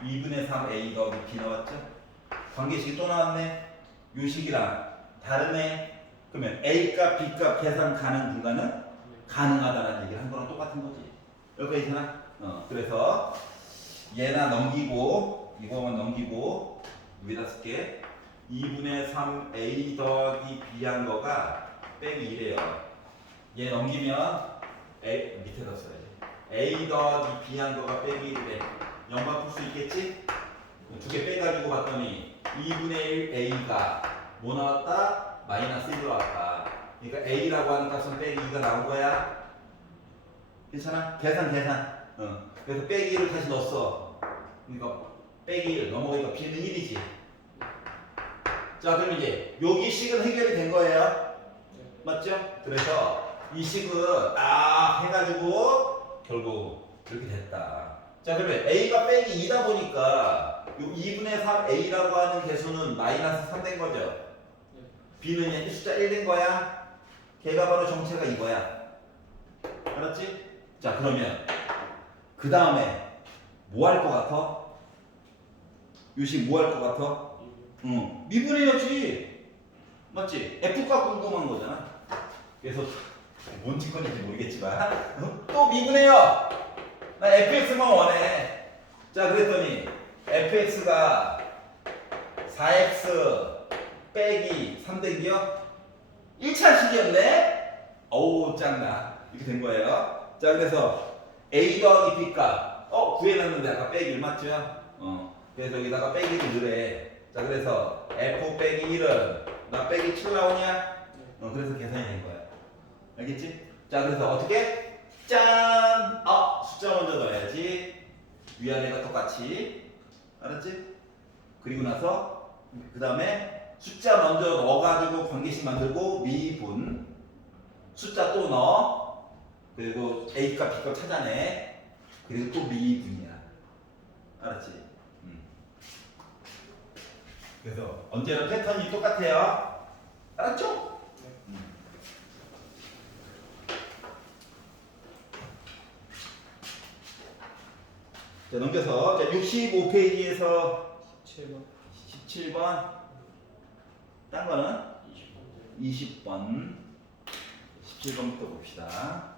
2분의 3 a 더하기 b 나왔죠? 관계식이 또 나왔네. 요 식이랑 다르네. 그러면 a 값, b 값 계산 가능 불가능? 가능하다는 얘기를 한 거랑 똑같은 거지. 여기까지 되나? 그래서 얘나 넘기고 이거만 넘기고 위에다 쓸게. 2분의 3a 더하기 b한 거가 빼기 1이에요. 얘 넘기면 a 밑에다 써야지. a 더하기 b한 거가 빼기 1이래. 0 바꿀 수 있겠지? 두 개 빼가지고 봤더니 2분의 1 a가 뭐 나왔다? 마이너스 1 나왔다. 그러니까 a라고 하는 값은 빼기 2가 나온 거야. 괜찮아? 계산. 그래서 빼기 1을 다시 넣었어. 그러니까 빼기 1 넘어가니까 b는 1이지. 자, 그럼 이제 여기 식은 해결이 된 거예요. 맞죠? 그래서 이 식은 해가지고 결국 이렇게 됐다. 자, 그러면 a가 빼기 2다 보니까 요 2분의 3a라고 하는 개수는 마이너스 3 된 거죠. b는 이 숫자 1 된 거야. 걔가 바로 정체가 이거야. 알았지? 자, 그러면 그 다음에 뭐 할 것 같아? 요식 뭐 할 것 같아? 미분해야지. 맞지? F가 궁금한 거잖아. 그래서 뭔 짓거리인지 모르겠지만 또 미분해요. 나 fx만 원해. 자, 그랬더니 fx가 4x 빼기 3 댕겨 1차식이었네? 어우 짱나. 이렇게 된 거예요. 자, 그래서 a 더하기 b 값 구해놨는데 아까 빼기 1 맞죠? 그래서 여기다가 빼기를 넣으래. 자, 그래서 f 빼기 1은 나 빼기 7 나오냐? 그래서 계산이 된 거야. 알겠지? 자, 그래서 어떻게? 짠! 숫자 먼저 넣어야지. 위아래가 똑같이. 알았지? 그리고 나서 그 다음에 숫자 먼저 넣어가지고 관계식 만들고 미분. 숫자 또 넣어. 그리고 A값 B값 찾아내. 그리고 또 미분이야. 알았지? 그래서 언제나 패턴이 똑같아요. 알았죠? 자, 넘겨서 65페이지에서 17번 딴 거는 20번 17번부터 봅시다.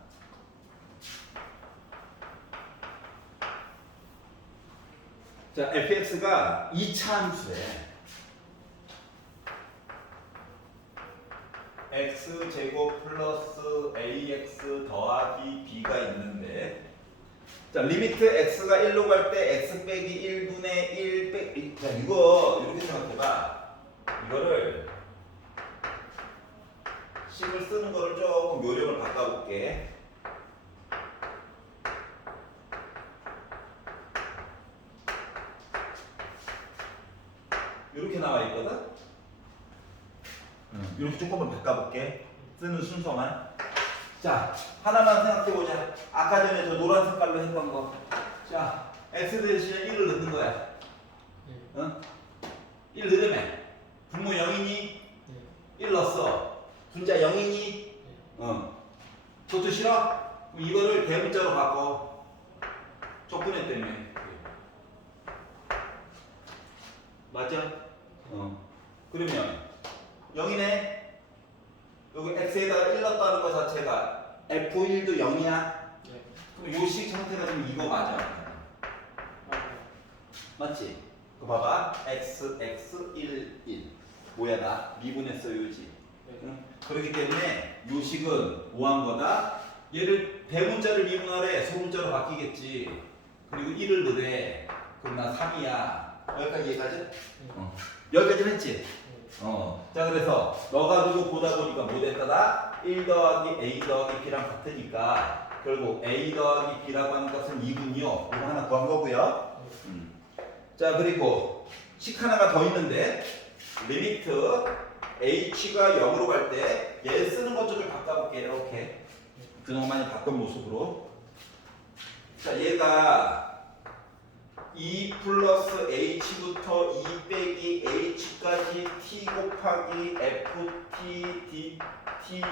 자, fx가 2차 함수에 x제곱 플러스 ax 더하기 b가 있는데, 자, 리미트 x가 1로 갈 때 x 빼기 1분의 1 빼기, 자, 이거 이렇게 생각해봐. 이거를 식을 쓰는 거를 조금 요령을 바꿔볼게. 이렇게 나와 있거든? 이렇게 조금만 바꿔볼게. 쓰는 순서만. 자, 하나만 생각해보자. 아까 전에 저 노란 색깔로 했던 거. 자, x 대신에 1을 넣는 거야. 1 넣으면 분모 0이니? 1 넣었어. 분자 0이니? 그것도 싫어? 그럼 이거를 대문자로 바꿔. 적분해 때문에. 맞죠? 그러면 0이네. 여기 x에다가 1 넣었다는 것 자체가 f1도 0이야. 그럼 요식 상태가 지금 이거 맞아. 맞지? 그거 봐봐. x, 1, 1. 뭐야, 나 미분했어, 요지. 그렇기 때문에 요식은 뭐 한 거다? 얘를 대문자를 미분하래. 소문자로 바뀌겠지. 그리고 1을 넣으래. 그럼 나 3이야. 여기까지 이해가지? 여기까지는 했지? 자, 그래서 넣어가지고 보다 보니까 뭐 됐다다? 1 더하기 a 더하기 b랑 같으니까 결국 a 더하기 b라고 하는 것은 2분이요. 이거 하나 구한 거고요. 자, 그리고 식 하나가 더 있는데 리미트 h가 0으로 갈 때 얘 쓰는 것 좀 바꿔볼게. 이렇게 그동안 많이 봤던 모습으로. 자, 얘가 2 플러스 h부터 2 빼기 h까지 t 곱하기 ft dt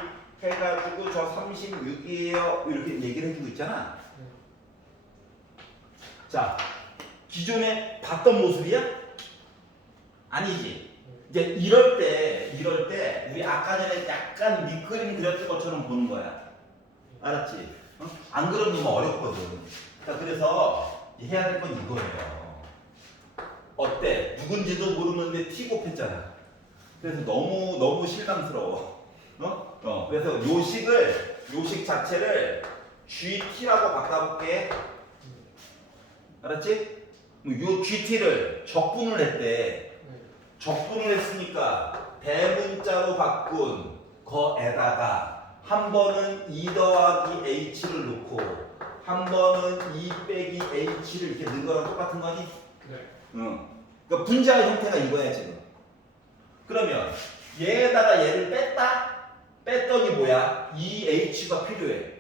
해가지고 저 36이에요. 이렇게 얘기를 해주고 있잖아. 자, 기존에 봤던 모습이야? 아니지. 이제 이럴 때 우리 아까 전에 약간 밑그림 그렸던 것처럼 보는 거야. 알았지? 안 그러면 너무 어렵거든. 자, 그래서 해야 될 건 이거예요. 어때? 누군지도 모르는데 t 곱했잖아. 그래서 너무 실망스러워. 그래서 요식 자체를 GT라고 바꿔볼게. 알았지? 요 GT를 적분을 했대. 적분을 했으니까 대문자로 바꾼 거에다가 한 번은 2 더하기 H를 넣고 한 번은 2 빼기 H를 이렇게 넣은 거랑 똑같은 거니? 네. 그러니까 분자의 형태가 이거야 지금. 그러면 얘에다가 얘를 뺐더니 뭐야? 2H가 필요해.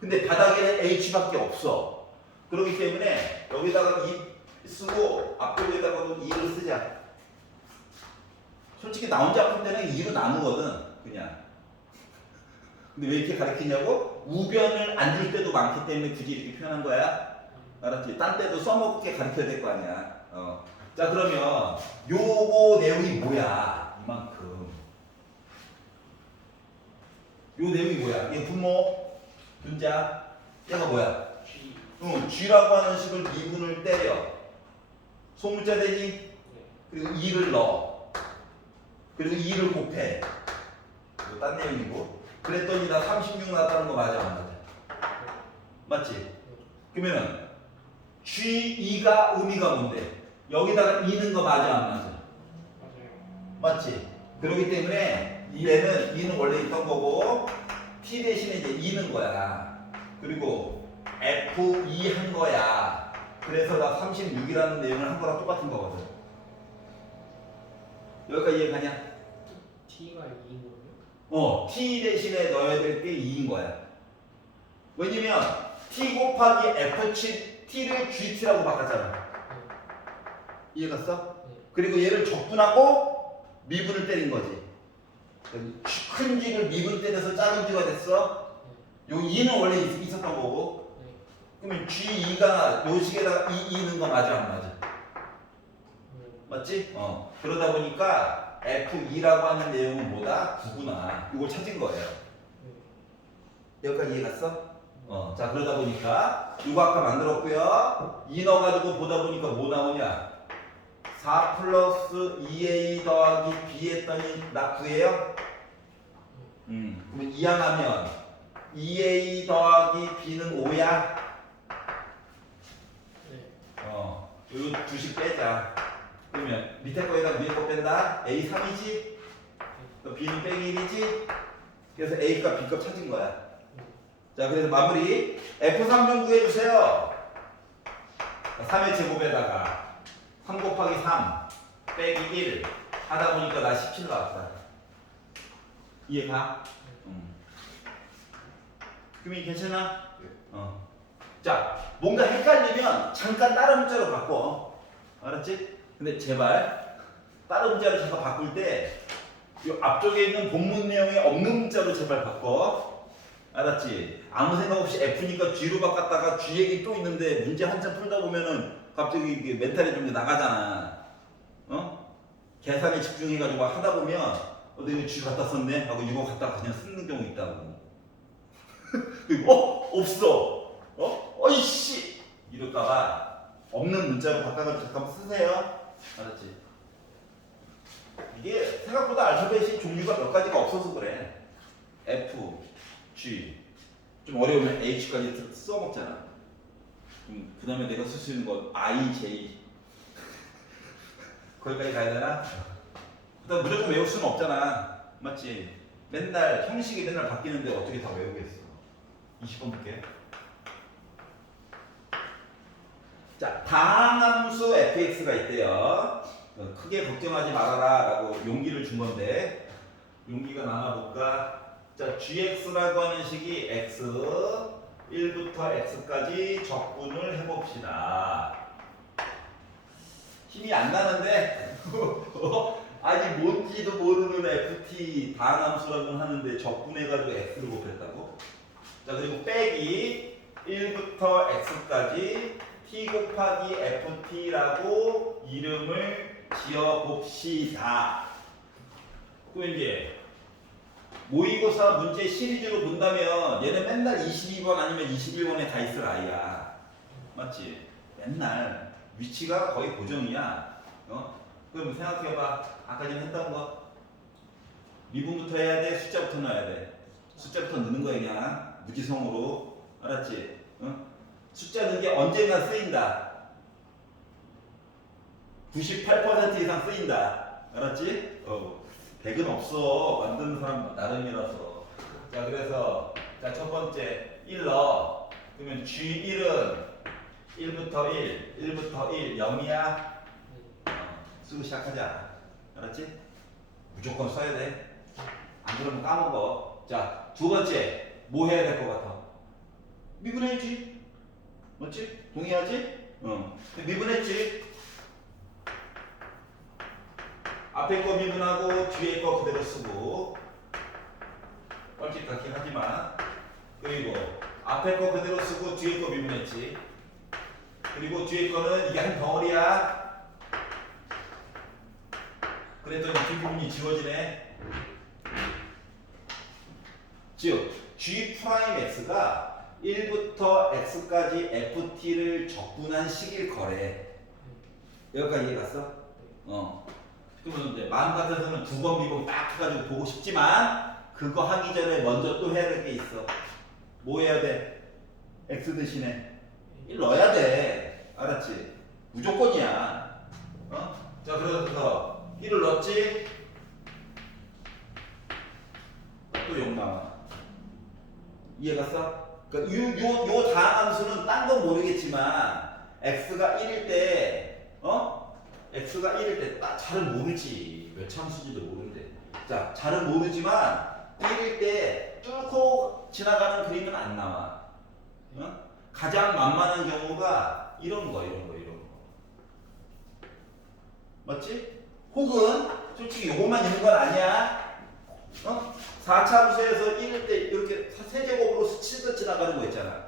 근데 바닥에는 H밖에 없어. 그렇기 때문에 여기다가 2 쓰고 앞쪽에다가도 2를 쓰자. 솔직히 나 혼자 푼 때는 2로 나누거든 그냥. 근데 왜 이렇게 가르치냐고? 우변을 안 줄 때도 많기 때문에 굳이 이렇게 표현한 거야. 알았지? 딴 때도 써먹게 가르쳐야 될 거 아니야. 자 그러면 요거 내용이 뭐야? 이만큼. 요 내용이 뭐야? 이게 분모, 분자, 얘가 뭐야? G. G라고 하는 식을 미분을 때려. 소문자 되니? 네. 그리고 2를 넣어. 그리고 2를 곱해. 이거 딴 내용이고. 그랬더니 나 36 나왔다는 거 맞아 안 맞아? 맞지? 그러면은 G2가 의미가 뭔데? 여기다가 2는 거 맞아 안 맞아? 맞아요. 맞지? 그렇기 때문에 얘는 2는 원래 있던 거고 T 대신에 이제 2는 거야. 그리고 F2 한 거야. 그래서 나 36이라는 내용을 한 거랑 똑같은 거거든. 여기까지 이해가냐? T가 2인 거예요? T 대신에 넣어야 될 게 2인 거야. 왜냐면 T 곱하기 F7 T를 GT라고 바꿨잖아. 이해갔어? 네. 그리고 얘를 적분하고 미분을 때린 거지. 큰 G를 미분 때려서 작은 G가 됐어. 요 2는 원래 있었던 거고. 네. 그러면 G2가 요 식에다가 2는 거 맞아 안 맞아? 맞지? 그러다 보니까 F2라고 하는 내용은 뭐다? 9구나. 이걸 찾은 거예요. 여기까지 이해갔어? 자 그러다 보니까 이거 아까 만들었고요. 2 넣어가지고 보다 보니까 뭐 나오냐? 4 플러스 2A 더하기 B 했더니 나 9예요? 그러면 2 하나면 2A 더하기 B는 5야? 네. 이거 주식 빼자. 그러면 밑에 거에다 위에 거 뺀다? A 3이지? B는 빼기 1이지? 그래서 A값 B값 찾은 거야. 자 그래서 마무리 F3 좀 구해주세요. 3의 제곱에다가 3 곱하기 3 빼기 1 하다 보니까 나 17 나왔다. 이해가? 그럼 괜찮아? 자 뭔가 헷갈리면 잠깐 다른 문자로 바꿔. 알았지? 근데 제발 다른 문자로 잠깐 바꿀 때 이 앞쪽에 있는 본문 내용에 없는 문자로 제발 바꿔. 알았지? 아무 생각 없이 F니까 G로 바꿨다가 G 얘기 또 있는데 문제 한참 풀다 보면은 갑자기 이게 멘탈이 좀 나가잖아. 계산에 집중해가지고 하다 보면 내가 G 갖다 썼네 하고 이거 갖다 그냥 쓰는 경우 있다고. 그리고 없어. 어이씨 이럴까봐 없는 문자로 바꿔가지고 잠깐만 쓰세요. 알았지? 이게 생각보다 알파벳이 종류가 몇 가지가 없어서 그래. F, G 좀 어려우면 H까지 써먹잖아. 그 다음에 내가 쓸 수 있는 건 I, J 거기까지 가야 되나? 그다음 무조건 외울 수는 없잖아. 맞지? 맨날 형식이 맨날 바뀌는데 어떻게 다 외우겠어. 20번 볼게. 자, 다항함수 fx가 있대요. 크게 걱정하지 말아라 라고 용기를 준 건데 용기가 남아볼까? 자, gx라고 하는 식이 x 1부터 x까지 적분을 해봅시다. 힘이 안 나는데 아직 뭔지도 모르는 ft 다항함수라고 하는데 적분해가지고 x를 곱했다고? 자 그리고 빼기 1부터 x까지 t 곱하기 ft라고 이름을 지어봅시다. 그럼 이제 모의고사 문제 시리즈로 본다면 얘는 맨날 22번 아니면 21번에 가 있을 아이야. 맞지? 맨날 위치가 거의 고정이야. 그럼 생각해봐. 아까 전에 했던 거 미분부터 해야 돼? 숫자부터 넣어야 돼? 숫자부터 넣는 거야 그냥 무지성으로. 알았지? 응? 숫자 넣는 게 언젠가 쓰인다. 98% 이상 쓰인다. 알았지? 100은 없어. 만드는 사람 나름이라서. 자, 그래서 자, 첫 번째 1 넣어. 그러면 G1은 1부터 1, 0이야. 쓰고 시작하자. 알았지? 무조건 써야 돼. 안 그러면 까먹어. 자, 두 번째 뭐 해야 될 것 같아? 미분해야지. 맞지? 동의하지? 미분했지? 앞에 거 미분하고 뒤에 거 그대로 쓰고 뻘짓같긴 하지만 그리고 앞에 거 그대로 쓰고 뒤에 거 미분했지. 그리고 뒤에 거는 이게 한 덩어리야. 그랬더니 뒷부분이 지워지네. 즉 G'X가 1부터 X까지 FT를 적분한 식일 거래. 여기까지 이해 갔어? 그러면 이제 마음 같아서는 두 번 미분 딱 해가지고 보고 싶지만 그거 하기 전에 먼저 또 해야 될 게 있어. 뭐 해야 돼? X 대신에 1 넣어야 돼. 알았지? 무조건이야. 자, 그래서 1을 넣었지? 또 0 나와. 이해 갔어? 그러니까 요 다음 함수는 딴 건 모르겠지만 X가 1일 때 X가 1일 때 딱 잘은 모르지. 몇 참수지도 모르는데. 자, 잘은 모르지만 1일 때 뚫고 지나가는 그림은 안 나와. 가장 만만한 경우가 이런 거. 맞지? 혹은 솔직히 요것만 있는 건 아니야. 4차함수에서 1일 때 이렇게 세제곱으로 스치듯 지나가는 거 있잖아.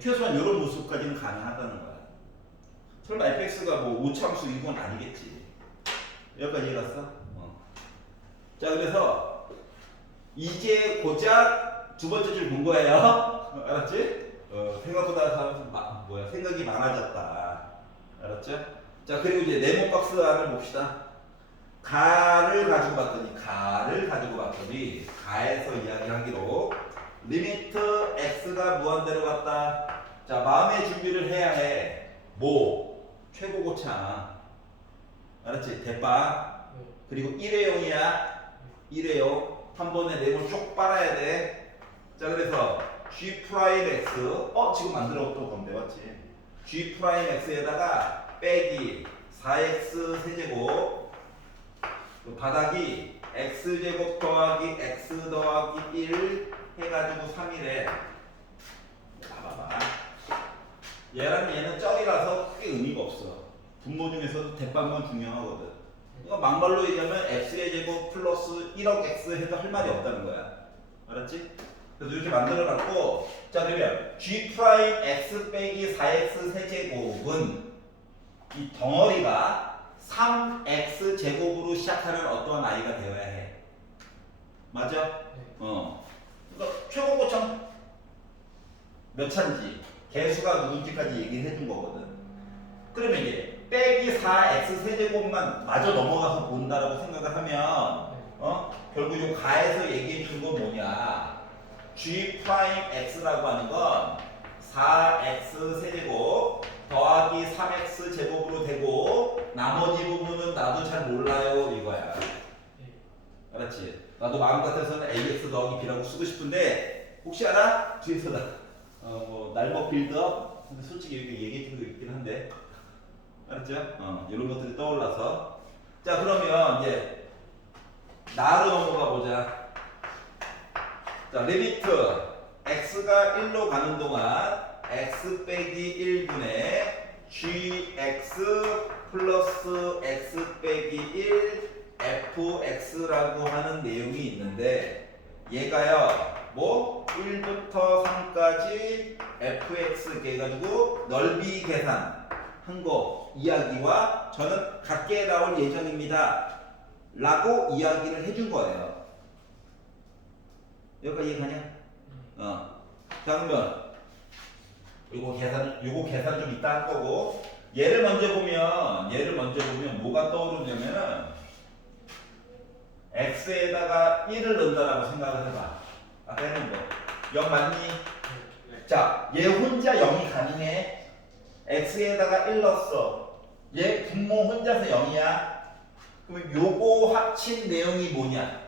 최소한 이런 모습까지는 가능하다는 거야. 설마 fx가 뭐 5참수 이건 아니겠지. 여기까지 이해 갔어? 자, 그래서 이제 고작 두 번째 줄 본 거예요. 알았지? 생각보다 생각이 많아졌다. 알았죠? 자, 그리고 이제 네모 박스 안을 봅시다. 가를 가지고 봤더니 가에서 이야기하기로 리미트 x가 무한대로 갔다. 자, 마음의 준비를 해야 해. 뭐? 최고 고창. 알았지? 대빵. 그리고 1회 0이야. 1회 0. 한 번에 네모 쭉 빨아야 돼. 자, 그래서 g 프라임 x 지금 만들었던 건데 맞지? g 프라임 x에다가 빼기 4x 세제곱 바닥이 x제곱 더하기 x 더하기 1 해가지고 3이래. 봐봐봐. 얘랑 얘는 ጨ이라서 크게 의미가 없어. 분모 중에서도 대빵만 중요하거든. 이거 막말로 얘기하면 x의 제곱 플러스 1억 x 해도 할 말이 없다는 거야. 알았지? 그래서 이렇게 만들어놨고, 자, 그러면 g 프라임 x 빼기 4x 세제곱은 이 덩어리가 3x 제곱으로 시작하는 어떠한 아이가 되어야 해. 맞아? 그러니까 최고 고점 몇 차인지, 개수가 누군지까지 얘기를 해준 거거든. 그러면 이제 빼기 4x 세제곱만 마저 넘어가서 본다라고 생각을 하면, 결국 이 가에서 얘기해 준 건 뭐냐? g 프라임 x라고 하는 건 4x 세제곱 더하기 3x 제곱으로 되고 나머지 부분은 나도 잘 몰라요 이거야. 알았지? 나도 마음 같아서는 ax 더하기 b라고 쓰고 싶은데 혹시 알아? 뒤에서 뭐 날먹 빌드업? 근데 솔직히 이렇게 얘기해 준 거 있긴 한데 알았죠? 이런 것들이 떠올라서 자, 그러면 이제 나로 넘어가 보자. 자, 리미트 x가 1로 가는 동안 x 빼기 1분의 gx 플러스 x 빼기 1 fx라고 하는 내용이 있는데 얘가요 뭐 1부터 3까지 fx 해가지고 넓이 계산 한 거 이야기와 저는 같게 나올 예정입니다 라고 이야기를 해준 거예요. 여기까지 이해가냐? 자, 그러면 요거 계산 좀 이따 할 거고 얘를 먼저 보면 뭐가 떠오르냐면은 x에다가 1을 넣는다라고 생각을 해봐. 아까 했는데 0 맞니? 네. 자, 얘 혼자 0이 가능해. x에다가 1 넣었어. 얘 분모 혼자서 0이야. 그럼 요거 합친 내용이 뭐냐?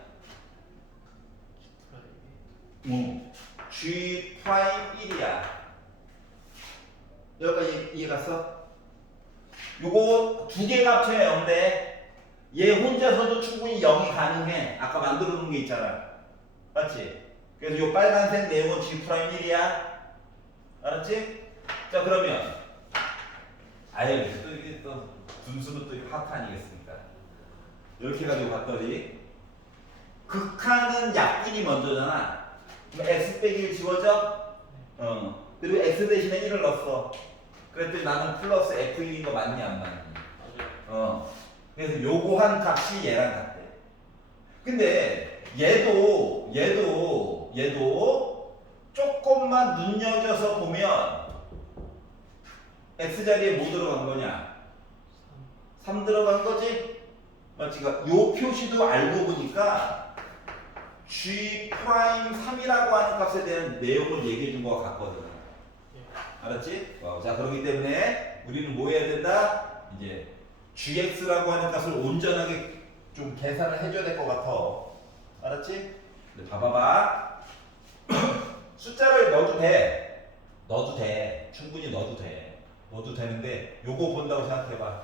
G 프라임 1이야. 여기까지 이해 갔어? 요거 두 개가 합쳐야 0인데 얘 혼자서도 충분히 0이 가능해. 아까 만들어 놓은 게 있잖아. 맞지? 그래서 요 빨간색 내용은 G 프라임 1이야. 알았지? 자, 그러면 아예 또 이게 또 분수는 또 하트 아니겠습니까? 이렇게 가지고 봤더니 극한은 약분이 먼저잖아. 그럼 x 빼기 1 지워져? 그리고 x 대신에 1을 넣었어. 그랬더니 나는 플러스 f1인 거 맞니 안 맞니? 그래서 요거 한 값이 얘랑 같대. 근데 얘도 조금만 눈여겨서 보면 x 자리에 뭐 들어간 거냐? 3 들어간 거지? 맞지? 요 표시도 알고 보니까 G 프라임 3이라고 하는 값에 대한 내용을 얘기해 준 것 같거든. 알았지? 자, 그렇기 때문에 우리는 뭐 해야 된다? 이제 gx라고 하는 값을 온전하게 좀 계산을 해줘야 될 것 같아. 알았지? 근데 봐봐봐. 숫자를 넣어도 돼. 넣어도 돼. 충분히 넣어도 돼. 넣어도 되는데 요거 본다고 생각해봐.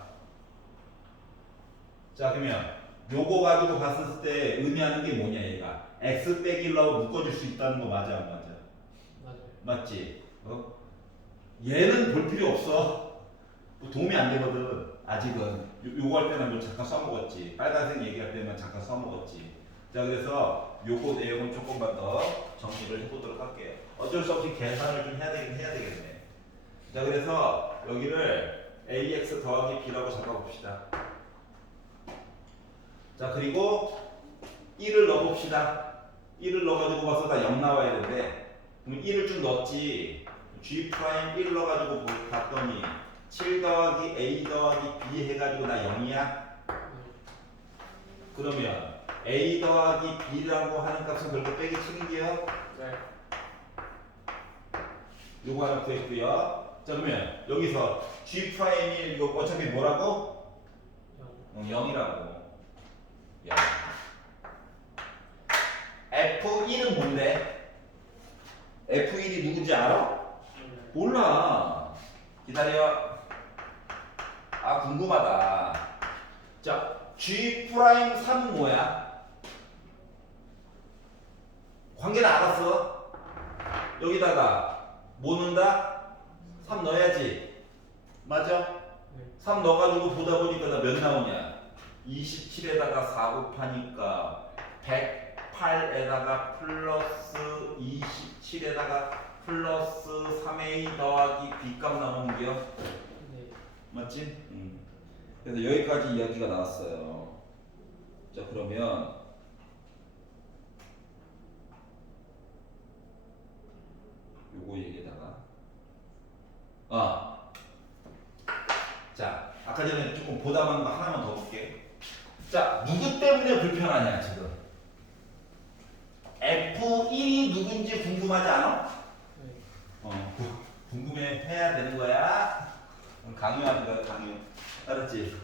자, 그러면 요거 가지고 봤을 때 의미하는 게 뭐냐, 얘가. x 빼기 1하고 묶어줄 수 있다는 거 맞아, 안 맞아? 맞아요. 맞지? 얘는 볼 필요 없어. 도움이 안 되거든. 아직은. 요거 할 때는 뭐 잠깐 써먹었지. 빨간색 얘기할 때만 잠깐 써먹었지. 자, 그래서 요거 내용은 조금만 더 정리를 해보도록 할게요. 어쩔 수 없이 계산을 좀 해야 되겠네. 자, 그래서 여기를 ax 더하기 b라고 잡아봅시다. 자, 그리고 1을 넣어봅시다. 1을 넣어가지고 봐서 다 0 나와야 되는데, 그럼 1을 좀 넣었지. G 프라임 1 넣어가지고 봤더니 7 더하기 A 더하기 B 해가지고 나 0이야? 그러면 A 더하기 B라고 하는 값은 결국 빼기 7이게요? 네. 요거 하나 구했고요. 자, 그러면 여기서 G 프라임 1 이거 어차피 뭐라고? 0이라고. 0. F1은 뭔데? F1이 누군지 알아? 몰라. 기다려. 아, 궁금하다. 자, G 프라임 3은 뭐야? 관계는 알았어. 여기다가 뭐 넣는다? 3 넣어야지. 맞아? 3 넣어가지고 보다 보니까 나 몇 나오냐? 27에다가 4 곱하니까 108에다가 플러스 27에다가 플러스 3a 더하기 b 값 나오는 게요? 네. 맞지? 그래서 여기까지 이야기가 나왔어요. 자, 그러면 요거 얘기에다가 자, 아까 전에 조금 보담한 거 하나만 더 볼게. 자, 누구 때문에 불편하냐 지금? F1이 누군지 궁금하지 않아? 네. 궁금해해야 되는 거야. 강요하는 거야, 강요. 알았지?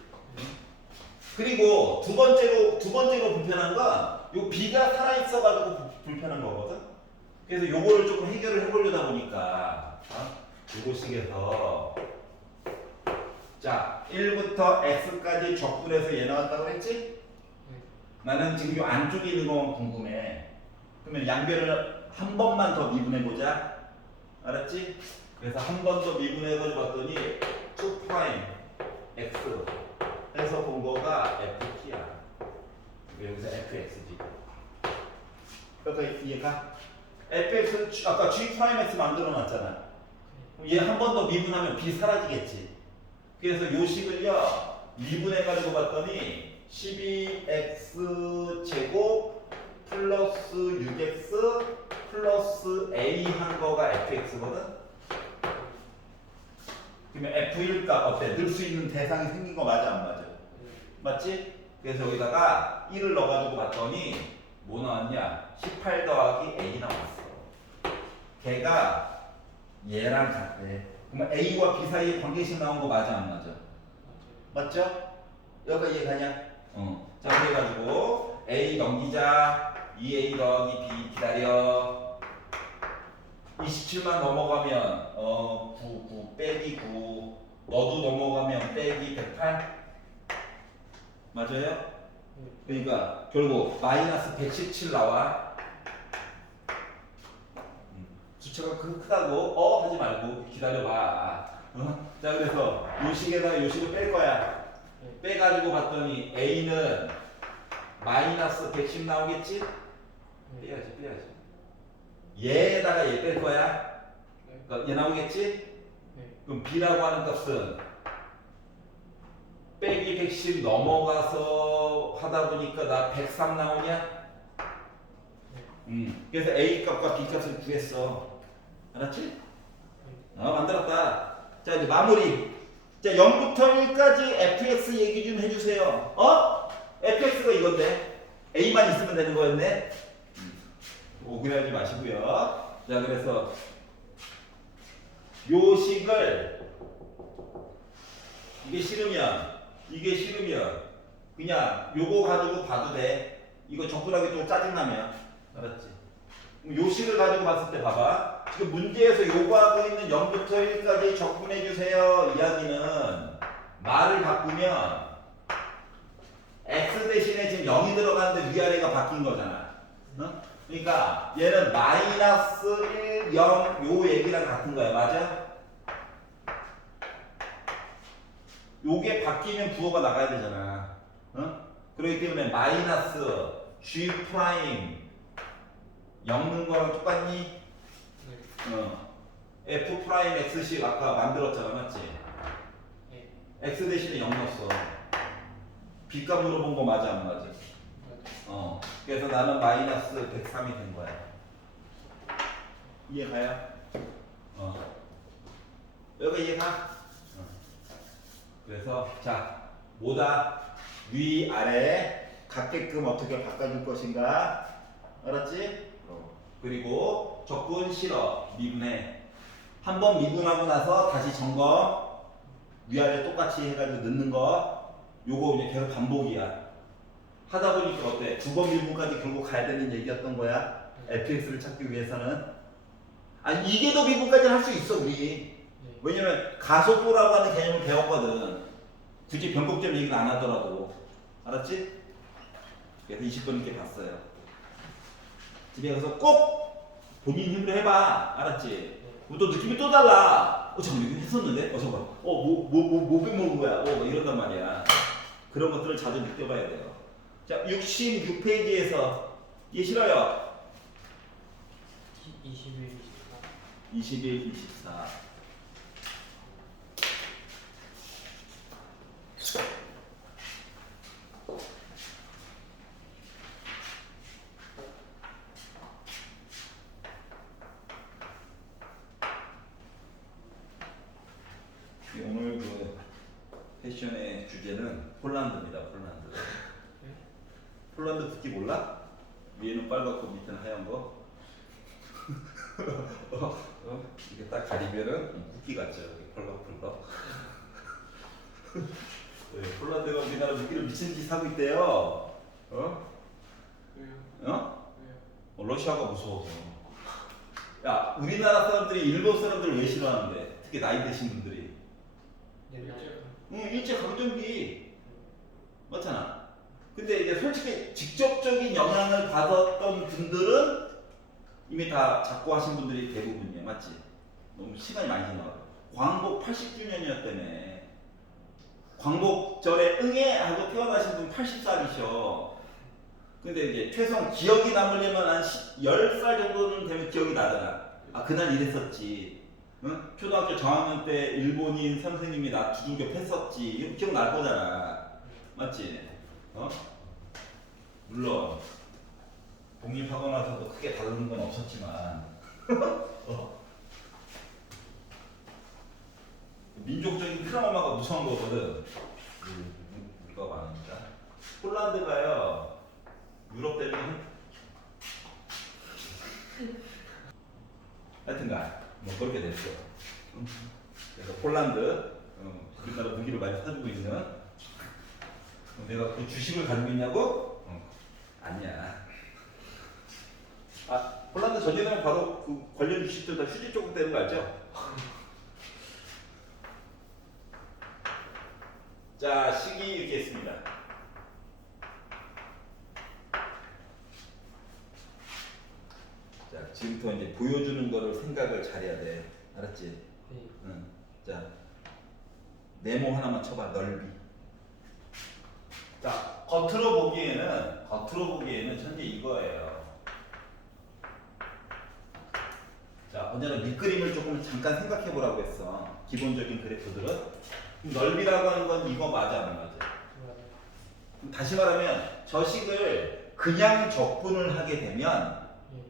그리고 두 번째로 불편한 건 요 B가 살아 있어가지고 불편한 거거든. 그래서 요거를 조금 해결을 해보려다 보니까 요거식에서 자 1부터 x까지 적분해서 얘 나왔다고 그랬지? 나는 지금 요 안쪽에 있는 것만 궁금해. 그러면 양변을 한 번만 더 미분해보자. 알았지? 그래서 한 번 더 미분해가지고 봤더니 2 프라임 x 해서 본 거가 ft야. 여기서 fx지. 여기까지 이해가? fx는 아까 g 프라임 x 만들어놨잖아. 얘 한 번 더 미분하면 b 사라지겠지. 그래서 요 식을요 미분해가지고 봤더니 12x 제곱 플러스 6x 플러스 a 한 거가 fx거든. 그러면 f1 값 어때? 넣을 수 있는 대상이 생긴 거 맞아 안 맞아? 맞지? 그래서 여기다가 1을 넣어가지고 봤더니 뭐 나왔냐? 18 더하기 A 나왔어. 걔가 얘랑 같대. 그러면 A와 B 사이에 관계식 나온 거 맞아 안 맞아? 맞죠? 여기가 이해가냐? 자 그래가지고 A 넘기자. 2A 더하기 B 기다려. 27만 넘어가면 9 빼기 9 너도 넘어가면 빼기 108 맞아요? 그러니까 결국 마이너스 117 나와. 수치가 크다고 하지 말고 기다려봐. 자 그래서 요식에다 요식을 뺄 거야. 빼가지고 봤더니 A는 마이너스 110 나오겠지? 빼야지. 얘에다가 얘 뺄 거야. 그러니까 얘 나오겠지? 그럼 B라고 하는 값은 빼기 110 넘어가서 하다 보니까 나 103 나오냐? 그래서 A 값과 B 값을 구했어. 알았지? 만들었다. 자 이제 마무리. 자 0부터 1까지 fx 얘기 좀 해주세요. fx가 이건데 a만 있으면 되는 거였네. 오그라지 마시고요. 자 그래서 요 식을 이게 싫으면 그냥 요거 가지고 봐도 돼. 이거 접근하기 좀 짜증나면. 알았지? 요 식을 가지고 봤을 때 봐봐. 지금 문제에서 요구하고 있는 0부터 1까지 적분해주세요. 이야기는 말을 바꾸면 x 대신에 지금 0이 들어가는데 위아래가 바뀐 거잖아. 그러니까 얘는 마이너스 1, 0 요 얘기랑 같은 거야. 맞아? 요게 바뀌면 부호가 나가야 되잖아. 그렇기 때문에 마이너스 g 프라임 엮는 거랑 똑같니? f 프라임 x식 아까 만들었잖아, 맞지? x 대신에 0 넣었어. b 값 물어본 거 맞아, 안 맞아? 그래서 나는 마이너스 103이 된 거야. 이해가요? 여기 이해가? 그래서 자, 뭐다? 위, 아래 같게끔 어떻게 바꿔줄 것인가? 알았지? 그리고 적분 싫어. 미분해. 한번 미분하고 나서 다시 점검. 위아래 똑같이 해가지고 넣는 거. 요거 이제 계속 반복이야. 하다 보니까 어때? 9번 미분까지 결국 가야 되는 얘기였던 거야. fx를 찾기 위해서는. 아니 이게 더 미분까지는 할 수 있어 우리. 왜냐면 가속도라고 하는 개념을 배웠거든. 굳이 변곡점 얘기는 안 하더라도. 알았지? 그래서 20번 이렇게 봤어요. 집에 가서 꼭 본인 힘으로 해봐. 알았지? 또 느낌이 또 달라. 잠깐 이거 했었는데? 잠깐. 뭐 빼먹은 거야? 막 이런단 말이야. 그런 것들을 자주 느껴봐야 돼요. 자, 66페이지에서 이해 싫어요? 21, 24. 오늘 그 패션의 주제는 폴란드입니다. 폴란드 국기 몰라? 위에는 빨갛고 밑에는 하얀 거. 이게 딱 가리면은 국기 같죠. 펄럭펄럭. 네, 폴란드가 우리나라 무기를 미친 짓 하고 있대요. 왜요? 러시아가 무서워서. 야, 우리나라 사람들이 일본 사람들을 왜 싫어하는데? 특히 나이 드신 분들이. 일제 강점기 맞잖아. 근데 이제 솔직히 직접적인 영향을 받았던 분들은 이미 다 작고 하신 분들이 대부분이야, 맞지? 너무 시간이 많이 지나가. 광복 80주년이었다며. 광복절에 응애 하고 태어나신 분 80살이셔. 근데 이제 최소한 기억이 남으려면 한 10살 정도는 되면 기억이 나잖아. 그날 이랬었지. 응? 초등학교 저학년 때 일본인 선생님이 나 두들겨 팼었지. 이거 기억날 거잖아. 맞지? 물론 독립하고 나서도 크게 다른 건 없었지만 민족적인 트라우마가 무서운 거거든. 우리가 많으니까. 폴란드 됐어. 그래서 폴란드, 우리나라 무기를 많이 사주고 있는. 내가 그 주식을 가지고 있냐고? 아니야. 아, 폴란드 전쟁하면 바로 그 관련 주식들 다 휴지 조금 되는 거 알죠? 자, 식이 이렇게 있습니다. 자, 지금부터 이제 보여주는 거를 생각을 잘해야 돼. 알았지? 네. 응. 자, 네모 하나만 쳐봐. 넓이. 자, 겉으로 보기에는 현재 이거예요. 자, 언제나 밑그림을 조금 잠깐 생각해 보라고 했어. 기본적인 그래프들은. 넓이라고 하는 건 이거 맞아, 안 맞아? 맞아요. 다시 말하면 저 식을 그냥 적분을 하게 되면 예.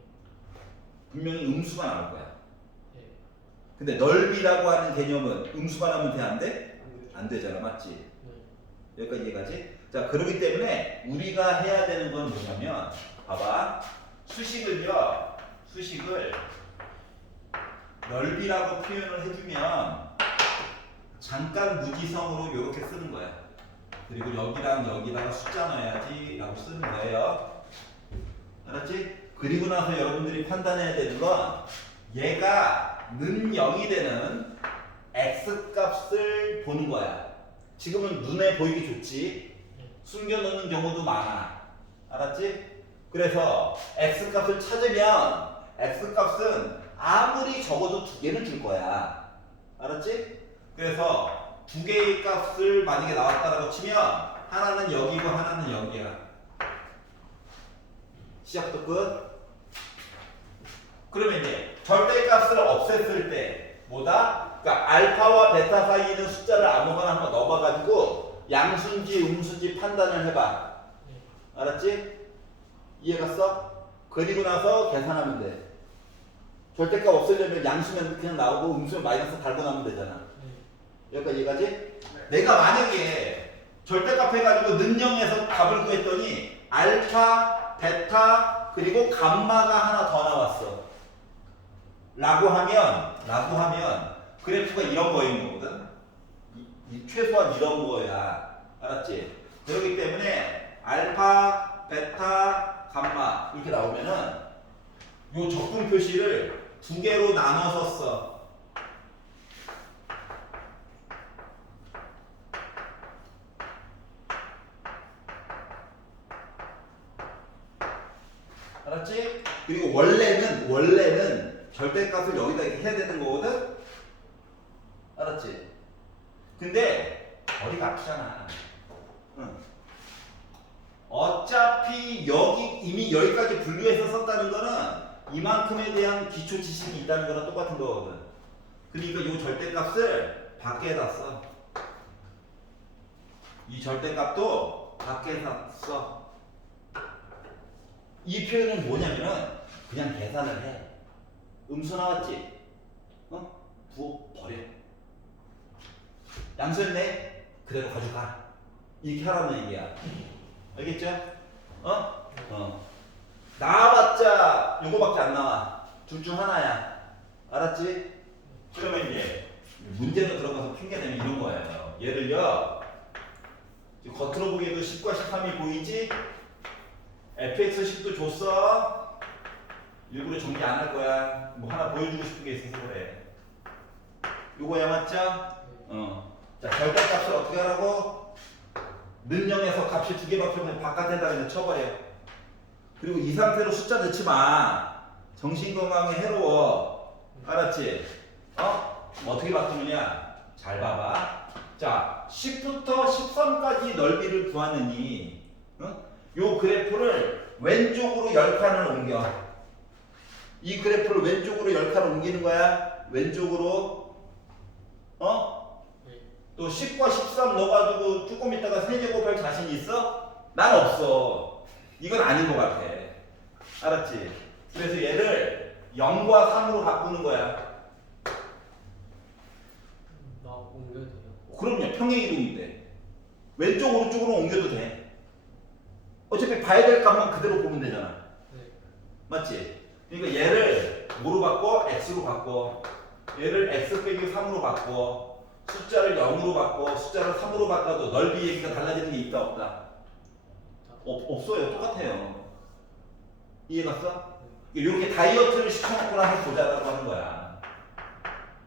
분명히 음수가 나올 거야. 예. 근데 넓이라고 하는 개념은 음수가 나오면 돼, 안 돼? 안 되죠. 안 되잖아, 맞지? 네. 여기까지 이해가지? 자, 그렇기 때문에 우리가 해야 되는 건 뭐냐면, 봐봐. 수식을 넓이라고 표현을 해주면 잠깐 무지성으로 이렇게 쓰는 거야. 그리고 여기랑 여기다가 숫자 넣어야지 라고 쓰는 거예요. 알았지? 그리고 나서 여러분들이 판단해야 되는 건 얘가 는 0이 되는 x 값을 보는 거야. 지금은 눈에 보이기 좋지. 숨겨놓는 경우도 많아. 알았지? 그래서 x 값을 찾으면 x 값은 아무리 적어도 2개는 줄 거야. 알았지? 그래서 2개의 값을 만약에 나왔다라고 치면 하나는 여기고 하나는 여기야. 시작부터 끝. 그러면 이제 절대값을 없앴을 때 뭐다? 그러니까 알파와 베타 사이에 있는 숫자를 아무거나 한번 넣어봐가지고 양수인지 음수인지 판단을 해봐. 알았지? 이해갔어? 그리고 나서 계산하면 돼. 절대값 없애려면 양수면 그냥 나오고 음수면 마이너스 달고 나면 되잖아. 여기까지 이해가지? 네. 내가 만약에 절대값 해가지고 는영에서 값을 구했더니 알파, 베타, 그리고 감마가 하나 더 나왔어. 라고 하면 그래프가 이런 거인 거거든. 이 최소한 이런 거야. 알았지? 그렇기 때문에 알파, 베타, 감마 이렇게 나오면은 요 적분 표시를 2개로 나눠서 써. 알았지? 그리고 원래는 절대값을 여기다 이렇게 해야 되는 거거든? 알았지? 근데 머리가 아프잖아. 응. 어차피 이미 여기까지 분류해서 썼다는 거는 이만큼에 대한 기초 지식이 있다는 거랑 똑같은 거거든. 그러니까 이 절대값을 밖에다 써. 이 절대값도 밖에다 써. 이 표현은 뭐냐면은 그냥 계산을 해. 음수 나왔지? 부어 버려. 양수였네? 그대로 가져가. 이렇게 하라는 얘기야. 알겠죠? 나와봤자 요거밖에 안 나와. 둘 중 하나야. 알았지? 그러면 이제 문제로 들어가서 핑계내면 이런 거예요. 얘를요, 겉으로 보기에도 10과 13이 보이지? fx10도 줬어. 일부러 정리 안 할 거야. 뭐 하나 보여주고 싶은 게 있어서 그래. 요거야, 맞죠? 자, 절대값을 어떻게 하라고? 는영에서 값이 2개밖에 없는데 바깥에다 그냥 쳐버려. 그리고 이 상태로 숫자 넣지 마. 정신건강에 해로워. 알았지? 어떻게 바꾸느냐? 잘 봐봐. 자, 10부터 13까지 넓이를 구하느니 요 그래프를 왼쪽으로 10칸을 옮겨. 이 그래프를 왼쪽으로 10칸을 옮기는 거야. 왼쪽으로. 또 10과 13 넣어가지고 조금 있다가 세제곱할 자신 있어? 난 없어. 이건 아닌 것 같아. 알았지? 그래서 얘를 0과 3으로 바꾸는 거야. 나 옮겨도 돼요? 그럼요. 평행이동인데 왼쪽 오른쪽으로 옮겨도 돼. 어차피 봐야 될 값만 그대로 보면 되잖아. 네. 맞지? 그러니까 얘를 뭐로 바꿔? x로 바꿔. 얘를 x 빼기 3으로 바꿔. 숫자를 0으로 바꿔. 숫자를 3으로 바꿔도 넓이 얘기가 달라지는 게 있다 없다? 없어요. 똑같아요. 이해 갔어? 이렇게 다이어트를 시켜놓고나 한번 보자라고 하는 거야.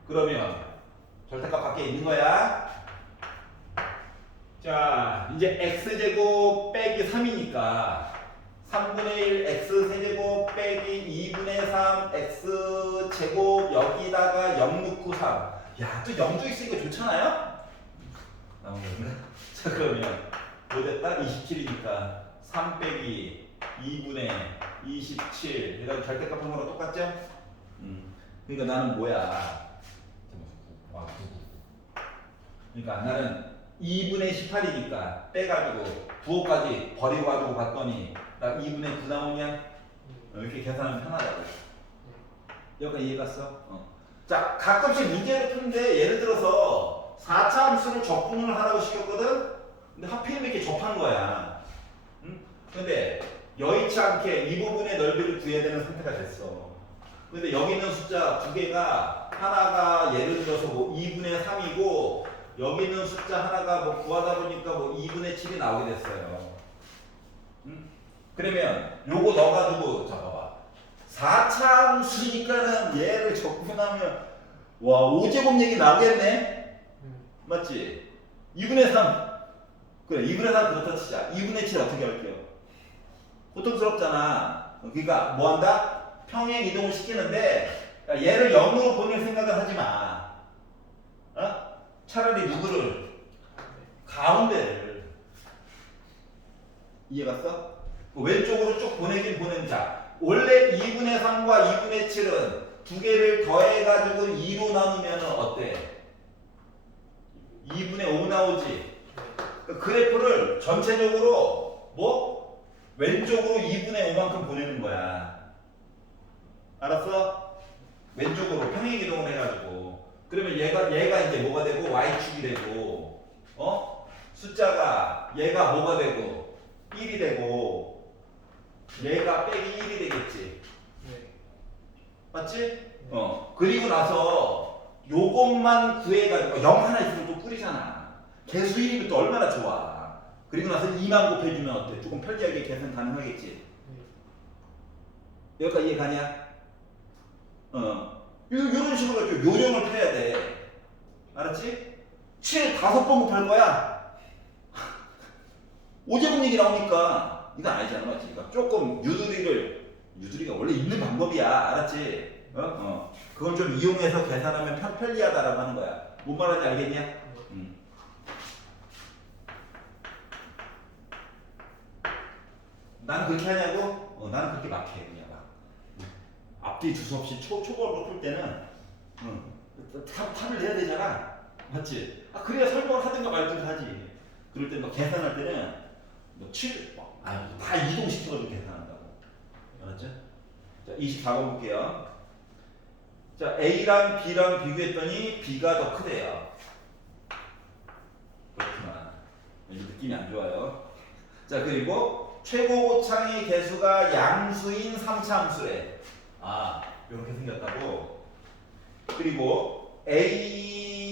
그러면 절대값 밖에 있는 거야. 자, 이제 x제곱 빼기 3이니까 3분의 1 x세제곱 빼기 2분의 3 x제곱 여기다가 0 넣고 3. 야, 또 0도 있으니까 좋잖아요? 나온 건가? 자, 그러면 뭐 됐다? 27이니까 3 빼기 2분의 27 해가지고 절대값 한 거랑 똑같죠? 그러니까 나는 뭐야? 그러니까 나는 2분의 18이니까 빼가지고 부호까지 버리고 가지고 봤더니 나 2분의 9 나오냐? 이렇게 계산하면 편하다고. 여기까지 이해 갔어? 자, 가끔씩 문제를 푸는데 예를 들어서 4차 함수를 적분을 하라고 시켰거든? 근데 하필이면 이렇게 접한 거야. 응? 근데 여의치 않게 이 부분의 넓이를 구해야 되는 상태가 됐어. 근데 여기 있는 숫자 두 개가 하나가 예를 들어서 뭐 2분의 3이고 여기 있는 숫자 하나가 뭐 구하다 보니까 뭐 2분의 7이 나오게 됐어요. 응? 그러면 요거 넣어가지고 자 봐봐. 4차 함수니까는 얘를 적분하면 와 5제곱 얘기 나오겠네? 맞지? 2분의 3 그래 2분의 3 그렇다 치자. 2분의 7 어떻게 할게요? 고통스럽잖아. 그러니까 뭐 한다? 평행 이동을 시키는데 얘를 0으로 보낼 생각은 하지 마. 어? 차라리 누구를? 가운데를. 이해 갔어? 왼쪽으로 쭉 보내긴 보낸자. 원래 2분의 3과 2분의 7은 두 개를 더해가지고 2로 나누면 어때? 2분의 5 나오지? 그래프를 전체적으로 뭐? 왼쪽으로 2분의 5만큼 보내는 거야. 알았어? 왼쪽으로 평행 이동을 해가지고. 그러면 얘가 이제 뭐가 되고 y축이 되고, 숫자가 얘가 뭐가 되고 1이 되고 얘가 빼기 1이 되겠지. 맞지? 그리고 나서 요것만 구해가지고 0 하나 있으면 또 뿌리잖아. 개수 1이면 또 얼마나 좋아. 그리고 나서 2만 곱해주면 어때? 조금 편리하게 계산 가능하겠지. 여기까지 이해 가냐? 이런 식으로 좀 요령을 펴야 돼. 알았지? 7 5번 곱할 거야. 5제곱 얘기 나오니까 이건 아니잖아. 맞지? 그러니까 조금 유두리가 원래 있는 방법이야. 알았지? 그걸 좀 이용해서 계산하면 편리하다라고 하는 거야. 뭔 말하는지 알겠냐? 나는 그렇게 하냐고? 나는 그렇게 막 해. 그냥 막. 앞뒤 두서없이 초벌로 풀 때는 탑을 내야 되잖아. 맞지? 그래야 설명을 하든가 말든가 하지. 그럴 때 막 계산할 때는 뭐 7, 다 이동시켜가지고 계산한다고. 알았죠? 자, 24번 볼게요. 자, A랑 B랑 비교했더니 B가 더 크대요. 그렇구나. 느낌이 안 좋아요. 자, 그리고 최고고창의 개수가 양수인 3차 함수래. 이렇게 생겼다고. 그리고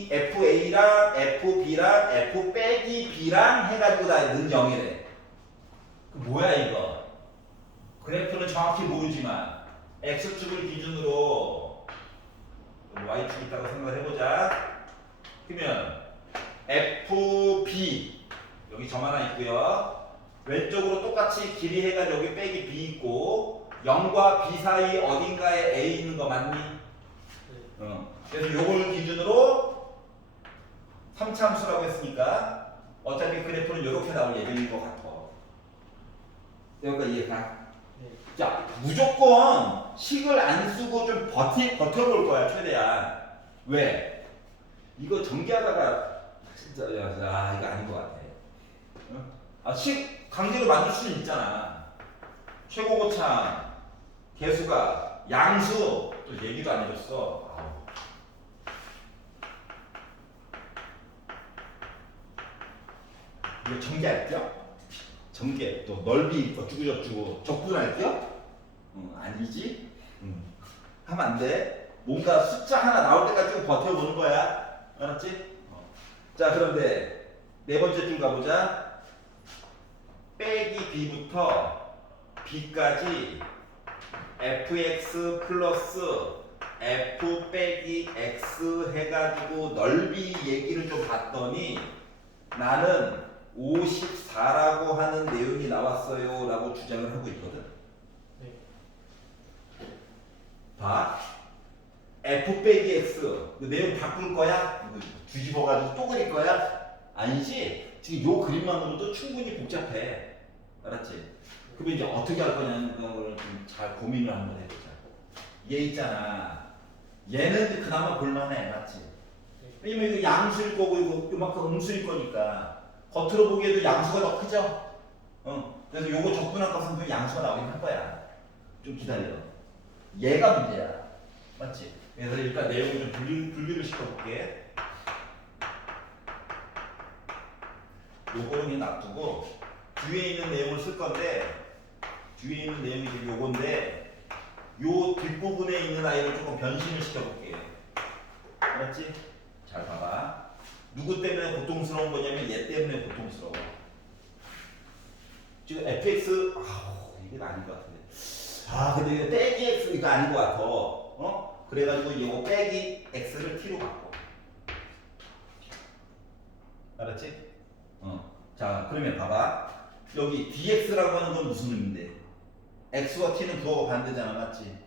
FA랑 FB랑 F 빼기 B랑 해가지고 다 는 0이래. 그 뭐야 이거? 그래프는 정확히 모르지만 X축을 기준으로 Y축 있다고 생각을 해보자. 그러면 FB 여기 점 하나 있고요. 왼쪽으로 똑같이 길이 해가지고 여기 빼기 B 있고 0과 B 사이 어딘가에 A 있는 거 맞니? 그래서 요걸 기준으로 3차 함수라고 했으니까 어차피 그래프는 이렇게 나올 예정인 것 같아. 여기까지 이해가? 자, 무조건 식을 안 쓰고 좀 버텨볼 거야, 최대한. 왜? 이거 전개하다가 진짜 이거 아닌 것 같아. 식 강제로 만들 수는 있잖아. 최고고창 개수가 양수 또 얘기도 안 해줬어. 이거 전개할게요? 전개 또 넓이 어쩌고저쩌고 적분할게요? 아니지? 하면 안 돼. 뭔가 숫자 하나 나올 때까지 쭉 버텨보는 거야. 알았지? 자, 그런데 네 번째 줄 가보자. 빼기 b부터 b까지 fx 플러스 f 빼기 x 해가지고 넓이 얘기를 좀 봤더니 나는 54라고 하는 내용이 나왔어요 라고 주장을 하고 있거든. 네. 봐. f 빼기 x 그 내용 바꿀 거야? 뒤집어가지고 또 그릴 거야? 아니지? 지금 요 그림만으로도 충분히 복잡해. 알았지? 그러면 이제 어떻게 할 거냐는 걸 좀 잘 고민을 한번 해보자. 얘 있잖아. 얘는 그나마 볼만해. 맞지? 왜냐면 이거 양수일 거고 이거 요만큼 음수일 거니까 겉으로 보기에도 양수가 더 크죠? 그래서 요거 적분할값은 그 양수가 나오긴 할 거야. 좀 기다려. 얘가 문제야. 맞지? 그래서 일단 내용을 좀 분류를 시켜볼게. 요거는 그냥 놔두고 뒤에 있는 내용을 쓸 건데 뒤에 있는 내용이 이제 요건데 요 뒷부분에 있는 아이를 조금 변신을 시켜볼게. 알았지? 잘 봐봐. 누구 때문에 고통스러운 거냐면 얘 때문에 고통스러워. 지금 fx 이게 아닌 것 같은데. 근데 이거 빼기 x 이거 아닌 것 같아. 그래가지고 이거 빼기 x를 t로 바꿔. 알았지? 자, 그러면 봐봐. 여기 dx라고 하는 건 무슨 의미인데? x와 t는 부호가 반대잖아, 맞지?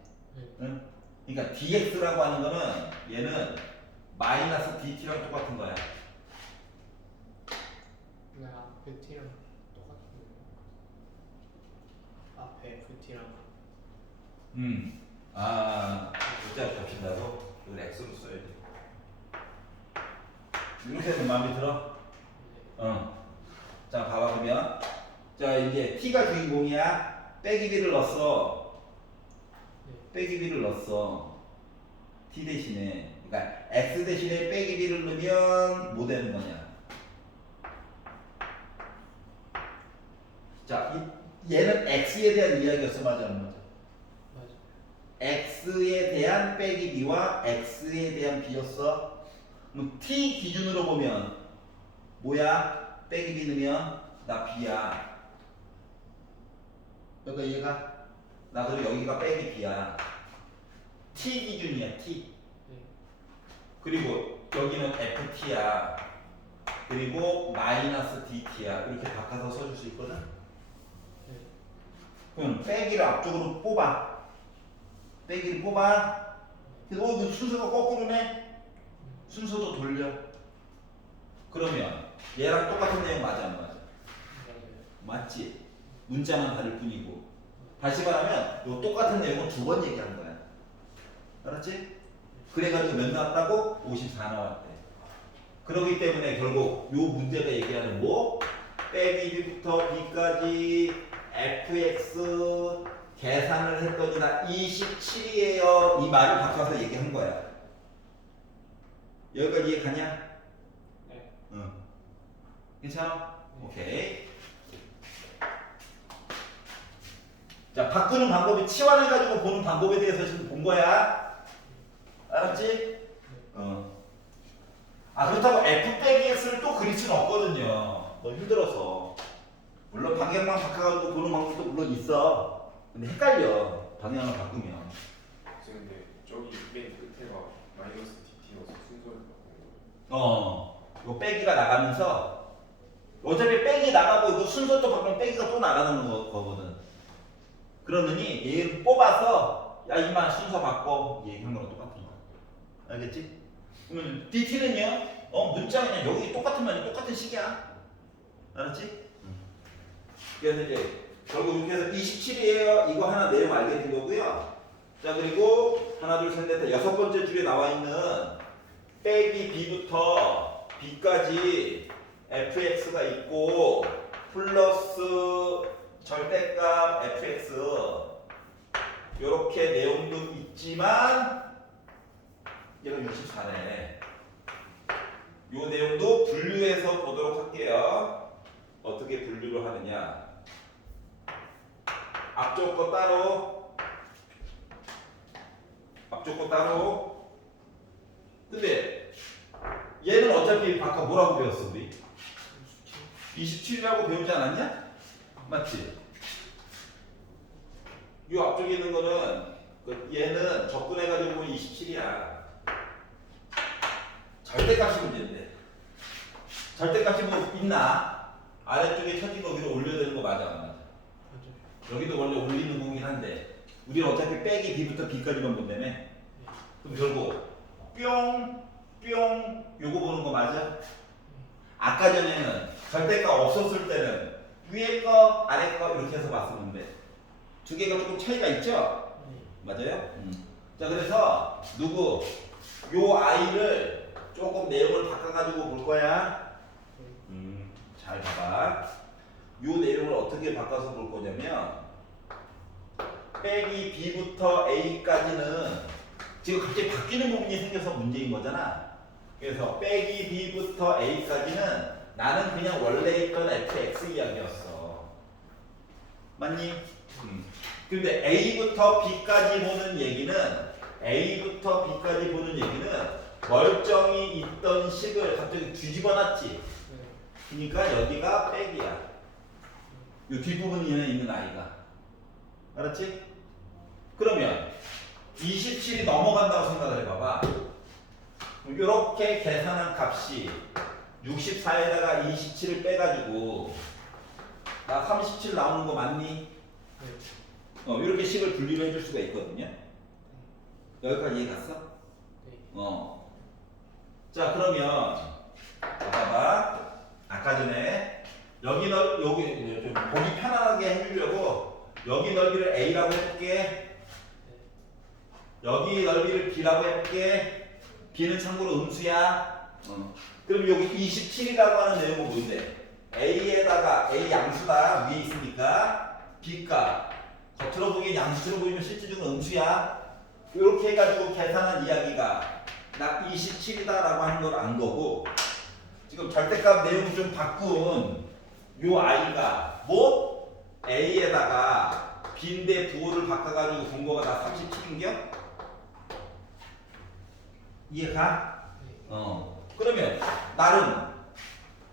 응? 그러니까 dx라고 하는 거는 얘는 마이너스 dt랑 똑같은 거야. 네, 앞에 t랑 똑같은데요. 앞에 ft랑 글자 겹친다고? 이걸 x로 써야지. 이렇게 해서 마음에 들어? 자, 봐봐, 그러면. 자, 이제 t가 주인공이야. 빼기 b를 넣었어. 빼기 b를 넣었어. t 대신에. 그러니까 x 대신에 빼기 b를 넣으면 뭐 되는 거냐? 자, 얘는 x에 대한 이야기였어, 맞아, 안 맞아? 맞아. x에 대한 빼기 b와 x에 대한 b였어. 그럼 t 기준으로 보면 뭐야? 빼기 b 넣으면 나 b야. 그러니까 얘가 나 그럼 여기가 빼기 b야. t 기준이야, t. 그리고 여기는 ft야. 그리고 마이너스 dt야. 이렇게 바꿔서 써줄 수 있거든. 그럼 빼기를 앞쪽으로 뽑아. 빼기를 뽑아. 그래서 순서가 거꾸로네. 순서도 돌려. 그러면 얘랑 똑같은 내용 맞아, 안 맞아? 맞지? 문자만 다를 뿐이고. 다시 말하면 요 똑같은 내용을 두 번 얘기한 거야. 알았지? 그래가지고 몇 나왔다고? 54 나왔대. 그렇기 때문에 결국 요 문제가 얘기하는 뭐? 빼기 b부터 b까지 fx 계산을 했더니 나 27이에요. 이 말을 바꿔서 얘기한 거야. 여기까지 이해 가냐? 네. 응. 괜찮아? 오케이. 자, 바꾸는 방법이 치환해가지고 보는 방법에 대해서 지금 본 거야. 알았지? 그렇다고 f 빼기 x를 또 그릴 수는 없거든요. 너무 힘들어서. 물론 방향만 바꿔가지고 보는 방법도 물론 있어. 근데 헷갈려. 방향을 바꾸면. 근데 저기 맨 끝에가 마이너스 dt 넣어서 순서를 바꾼 거예요. 이거 빼기가 나가면서 어차피 빼기 나가고 이거 순서 또 바꾸면 빼기가 또 나가는 거거든. 그러느니 얘를 뽑아서 야 이만 순서 바꿔 얘기한 거랑 똑같은 거야. 알겠지? 그러면 dt는요? 문자 그냥 여기 똑같은 말이 똑같은 식이야. 알았지? 그래서 이제 결국 이렇게 해서 27이에요. 이거 하나 내용 알게 된 거고요. 자, 그리고 하나 둘 셋 넷 여섯 번째 줄에 나와 있는 빼기 b부터 b까지 fx가 있고 플러스 절대값 fx 요렇게 내용도 있지만 얘가 64네. 요 내용도 분류해서 보도록 할게요. 어떻게 분류를 하느냐. 앞쪽 거 따로 근데 얘는 어차피 아까 뭐라고 배웠어 우리? 27이라고 배우지 않았냐? 맞지? 이 앞쪽에 있는 거는 얘는 접근해가지고 보면 27이야. 절대값이 문제인데. 절대값이 뭐 있나? 아래쪽에 쳐진 거 위로 올려야 되는 거 맞아 안 맞아? 여기도 원래 올리는 거긴 한데 우리는 어차피 빼기 B부터 B까지만 본다며. 그럼 결국 뿅 요거 보는 거 맞아? 아까 전에는 절대값 없었을 때는 위에 거 아래 거 이렇게 해서 봤었는데 두 개가 조금 차이가 있죠? 맞아요? 자 그래서 누구 요 아이를 조금 내용을 바꿔가지고 볼 거야. 잘 봐봐. 요 내용을 어떻게 바꿔서 볼 거냐면 빼기 B부터 A까지는 지금 갑자기 바뀌는 부분이 생겨서 문제인 거잖아. 그래서 빼기 B부터 A까지는 나는 그냥 원래 있던 fx 이야기였어. 맞니? 근데 A부터 B까지 보는 얘기는 멀쩡히 있던 식을 갑자기 뒤집어 놨지. 그러니까 여기가 빼기야. 요 뒷부분에 있는 아이가. 알았지? 그러면 27이 넘어간다고 생각을 해봐봐. 이렇게 계산한 값이 64에다가 27을 빼가지고 나 37 나오는 거 맞니? 이렇게 식을 분리를 해줄 수가 있거든요. 여기까지 이해 갔어? 자 그러면 봐봐. 아까 전에 여기 좀 보기 편안하게 해주려고 여기 넓이를 A라고 해볼게. 여기 넓이를 B라고 해볼게. B는 참고로 음수야. 그럼 여기 27이라고 하는 내용은 뭔데? A에다가 A 양수가 위에 있으니까 B가 겉으로 보기엔 양수처럼 보이면 실질적으로 음수야. 이렇게 해가지고 계산한 이야기가 나 27이다라고 하는 걸 안 거고 지금 절대값 내용을 좀 바꾼 요 아이가 뭐? A에다가 B인데 부호를 바꿔가지고 본 거가 나 37인겨? 이해가? 그러면 나름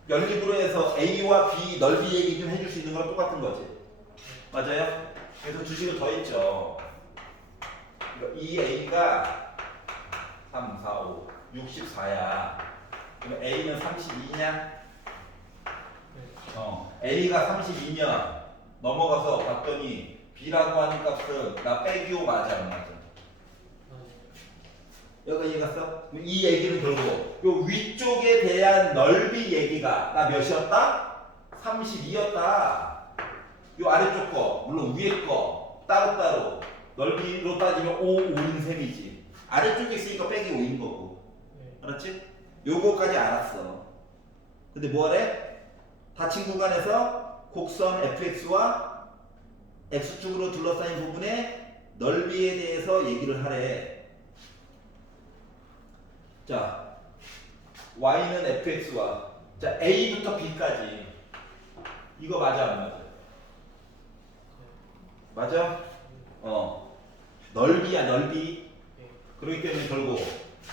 연립으로 해서 A와 B 넓이 얘기 좀 해줄 수 있는 거랑 똑같은 거지. 맞아요? 그래서 주식을 더했죠. 이 A가 3, 4, 5, 64야. 그럼 A는 32냐? A가 32면 넘어가서 봤더니 B라고 하는 값은 나 빼기 5 맞아 안 맞아? 여기 이해 갔어? 이 얘기는 결국 요 위쪽에 대한 넓이 얘기가 나 몇이었다? 32였다. 요 아래쪽 거 물론 위에 거 따로따로 넓이로 따지면 5인 셈이지. 아래쪽에 있으니까 빼기 5인 거고. 알았지? 요거까지 알았어. 근데 뭐래? 닫힌 구간에서 곡선 fx와 x축으로 둘러싸인 부분의 넓이에 대해서 얘기를 하래. 자, y는 fx와 자 a부터 b까지 이거 맞아 안 맞아? 맞아? 넓이야 넓이. 그렇기 때문에 결국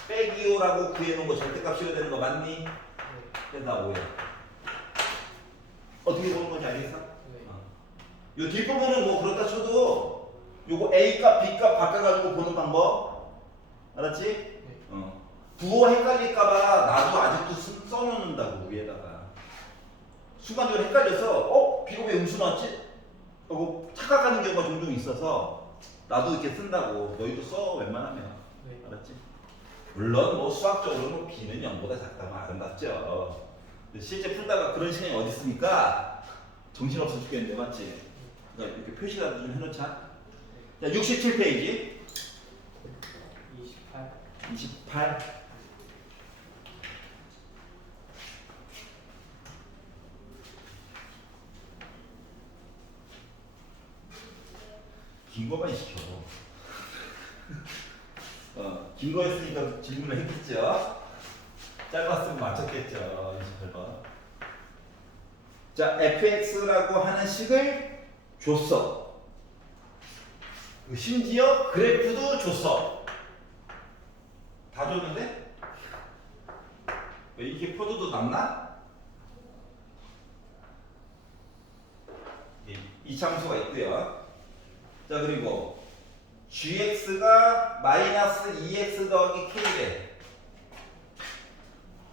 빼기 5라고 구해놓은 거 절대값 씌워야 되는 거 맞니? 그래서 나 뭐야? 어떻게 보는 건지 알겠어? 요 뒷부분은 뭐 그렇다 쳐도 요거 A값 B값 바꿔가지고 보는 방법 알았지? 부호 헷갈릴까봐 나도 아직도 써놓는다고 위에다가 순간적으로 헷갈려서 B가 왜 음수 나왔지? 하고 착각하는 경우가 종종 있어서 나도 이렇게 쓴다고. 너희도 써 웬만하면. 알았지? 물론 뭐 수학적으로는 B는 0보다 작다면 아름답죠. 근데 실제 풀다가 그런 시간이 어디 있습니까? 정신없어 죽겠는데 맞지? 그러니까 이렇게 표시라도 좀 해놓자. 자 67페이지 28 긴 거만 시켜. 긴 거였으니까 질문을 했겠죠. 짧았으면 맞췄겠죠. 28번. 자, fx라고 하는 식을 줬어. 심지어 그래프도 줬어. 다 줬는데 왜 이게 포도도 남나? 이차함수가 있고요. 자 그리고 gx가 마이너스 2x 더하기 k래.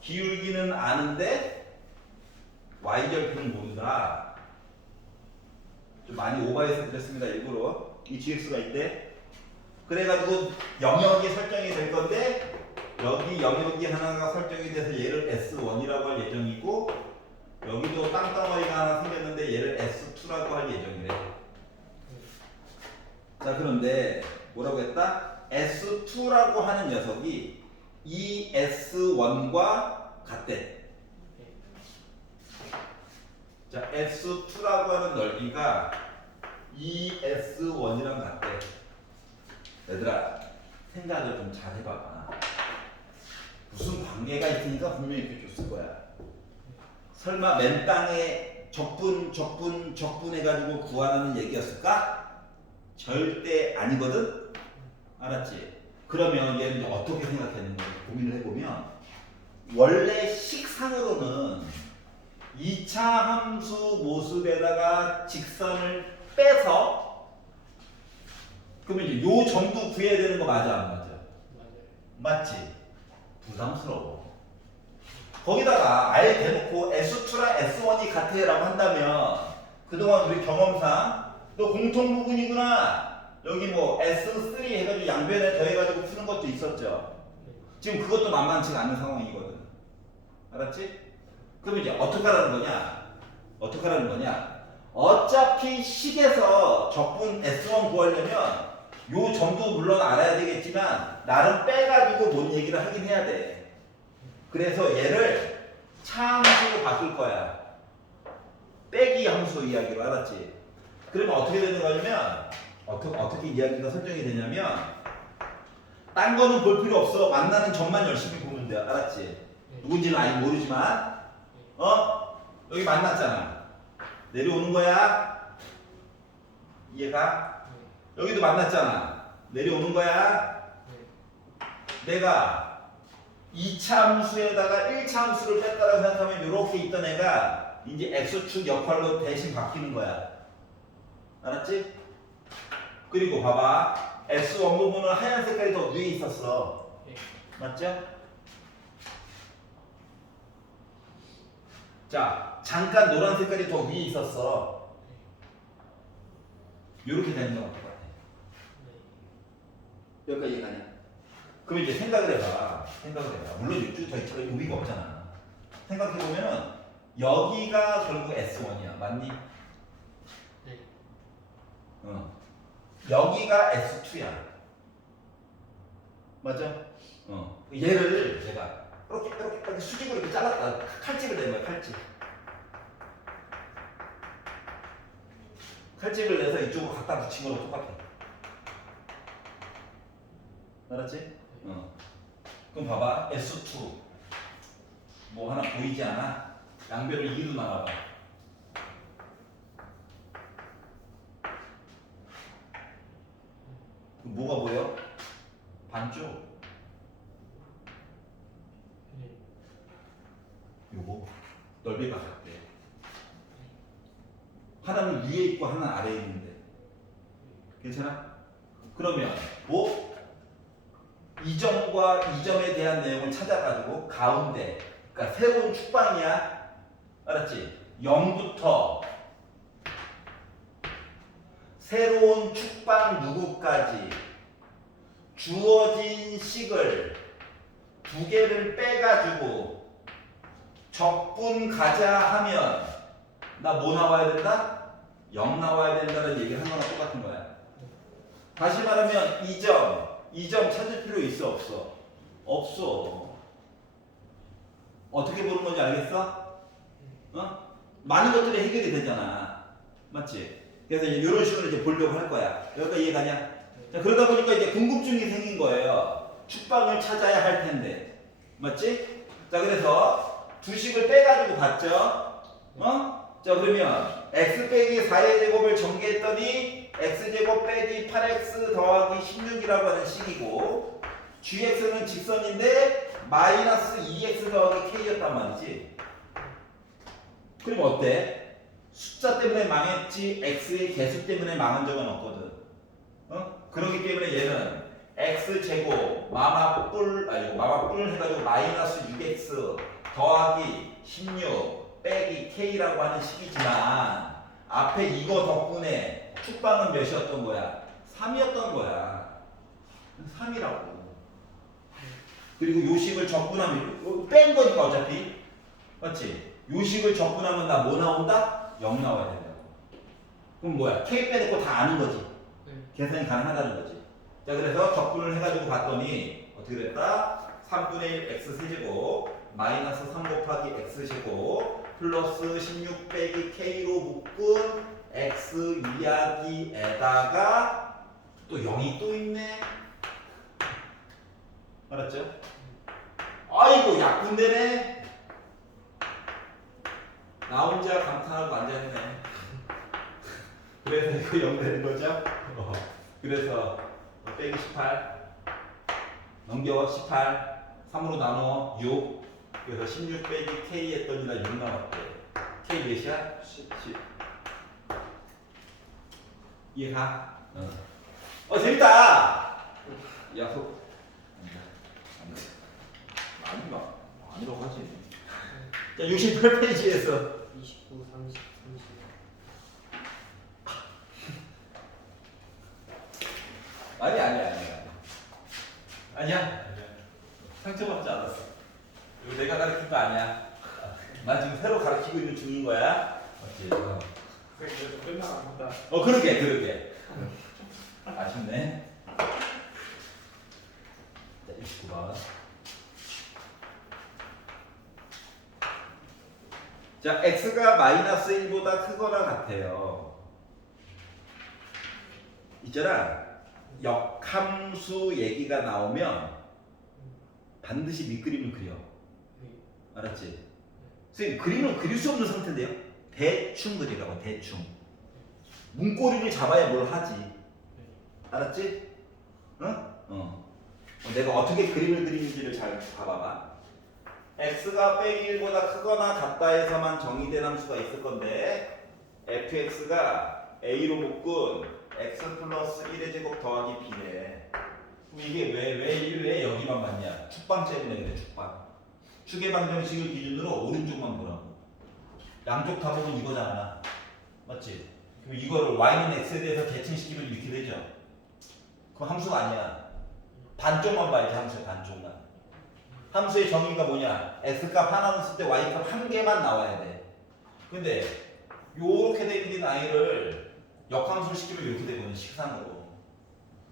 기울기는 아는데 y절편은 모른다. 좀 많이 오버해서 드렸습니다. 일부러. 이 gx가 있대. 그래가지고 영역이 설정이 될 건데 여기 영역이 하나가 설정이 돼서 얘를 S1이라고 할 예정이고 여기도 땅덩어리가 하나 생겼는데 얘를 S2라고 할 예정이래. 자 그런데 뭐라고 했다? S2라고 하는 녀석이 이 S1과 같대. 자 S2라고 하는 넓이가 이 S1이랑 같대. 얘들아 생각을 좀 잘 해봐봐. 무슨 관계가 있으니까 분명히 이렇게 줬을 거야. 설마 맨땅에 적분 해가지고 구하라는 얘기였을까? 절대 아니거든? 알았지? 그러면 얘는 어떻게 생각했는지 고민을 해보면 원래 식상으로는 2차 함수 모습에다가 직선을 빼서 그러면 이제 요 점도 구해야 되는 거 맞아 안 맞아? 맞지? 부담스러워. 거기다가 아예 대놓고 S2랑 S1이 같아라고 한다면 그동안 우리 경험상 또 공통 부분이구나. 여기 뭐 S3 해가지고 양변에 더해가지고 푸는 것도 있었죠. 지금 그것도 만만치가 않은 상황이거든. 알았지? 그럼 이제 어떻게 하라는 거냐? 어떻게 하라는 거냐? 어차피 식에서 적분 S1 구하려면 요 점도 물론 알아야 되겠지만 나름 빼가지고 뭔 얘기를 하긴 해야 돼. 그래서 얘를 차함수로 바꿀 거야. 빼기 함수 이야기로. 알았지? 그러면 어떻게 되는 거냐면 어떻게 이야기가 설정이 되냐면 딴 거는 볼 필요 없어. 만나는 점만 열심히 보면 돼. 알았지? 누군지는 아직 모르지만 여기 만났잖아. 내려오는 거야. 이해가? 여기도 만났잖아. 내려오는 거야. 내가 2차 함수에다가 1차 함수를 뺐다라고 생각하면 이렇게 있던 애가 이제 x축 역할로 대신 바뀌는 거야. 알았지? 그리고 봐봐. x1 부분은 하얀 색깔이 더 위에 있었어. 맞죠? 자, 잠깐 노란 색깔이 더 위에 있었어. 이렇게 되는 거 같아. 여기까지 이해가냐? 그럼 이제 생각을 해봐. 물론 이쪽 더 있지만 의미가 없잖아. 생각해보면은 여기가 결국 S1이야. 맞니? 네. 여기가 S2야. 맞아? 얘를 제가 이렇게 수직으로 이렇게 잘랐다. 칼집을 낸 거야. 칼집을 내서 이쪽으로 갖다 붙인 거랑 똑같아. 알았지? 그럼 봐봐. S2 뭐 하나 보이지 않아? 양변을 2로 나눠봐. 그럼 뭐가 보여? 반쪽. 요거 넓이가 같대. 하나는 위에 있고 하나는 아래에 있는데 괜찮아? 그러면 뭐? 이 점과 이 점에 대한 내용을 찾아가지고 가운데, 그러니까 새로운 축방이야. 알았지? 0부터 새로운 축방 누구까지 주어진 식을 두 개를 빼가지고 적분 가자 하면 나 뭐 나와야 된다? 0 나와야 된다는 얘기를 한 거랑 똑같은 거야. 다시 말하면 이 점 찾을 필요 있어 없어? 없어. 어떻게 보는 건지 알겠어? 많은 것들이 해결이 되잖아. 맞지? 그래서 이제 이런 식으로 이제 보려고 할 거야. 여기까지 이해가냐? 자, 그러다 보니까 이제 궁금증이 생긴 거예요. 축방을 찾아야 할 텐데. 맞지? 자, 그래서 두 식을 빼가지고 봤죠? 자, 그러면 x 빼기 4의 제곱을 전개했더니 x제곱 빼기 8x 더하기 16이라고 하는 식이고 gx는 직선인데 마이너스 2x 더하기 k였단 말이지. 그럼 어때? 숫자 때문에 망했지 x의 개수 때문에 망한 적은 없거든. 그렇기 때문에 얘는 x제곱 마마뿔 해가지고 마이너스 6x 더하기 16 빼기 k라고 하는 식이지만 앞에 이거 덕분에 축방은 몇이었던 거야? 3이었던 거야. 3이라고. 그리고 요식을 적분하면 뺀 거니까 어차피 맞지? 요식을 적분하면 나 뭐 나온다? 0 나와야 된다고. 그럼 뭐야? k 빼놓고 다 아는 거지. 계산이 가능하다는 거지. 자, 그래서 적분을 해가지고 봤더니 어떻게 됐다? 3분의 1 x 세제곱 마이너스 3 곱하기 x 제곱 플러스 16 빼기 k로 묶은 x 이야기에다가 또 0이 또 있네. 알았죠? 아이고 약분되네. 나 혼자 감탄하고 앉아있네. 그래서 이거 0 되는 거죠? 그래서 빼기 18 넘겨 18 3으로 나눠 6 그래서 16 빼기 k 했더니 나 6 나왔대. k 몇이야? 10 이해가? 재밌다. 약속 아니라고 하지. 자 68페이지에서 29, 30, 30. 아니야. 상처받지 않았어. 이거 내가 가르친 거 아니야. 난 지금 새로 가르치고 있는 중인 거야. 맞지? 그래도 끝나갑니다. 그러게. 아쉽네. 자, 29번. 자, x가 마이너스 1보다 크거나 같아요. 있잖아. 역함수 얘기가 나오면 반드시 밑그림을 그려. 알았지? 선생님, 그림을 그릴 수 없는 상태인데요. 대충 그리라고, 대충. 문고리를 잡아야 뭘 하지. 알았지? 내가 어떻게 그림을 그리는지를 잘 봐봐봐. x가 빼기 1보다 크거나 같다 해서만 정의된 함수가 있을 건데 fx가 a로 묶은 x 플러스 1의 제곱 더하기 b래. 그럼 이게 왜 여기만 맞냐? 축방 때문에 그래, 축방. 축의 방정식을 기준으로 오른쪽만 보라고. 양쪽 다 보면 이거잖아. 맞지? 그럼 이거를 y는 x에 대해서 계층시키면 이렇게 되죠? 그럼 함수가 아니야. 반쪽만 봐야지, 함수의 반쪽만. 함수의 정의가 뭐냐? x값 하나 넣었을 때 y값 한 개만 나와야 돼. 근데 요렇게 되는 a를 역함수를 시키면 이렇게 되거든, 식상으로.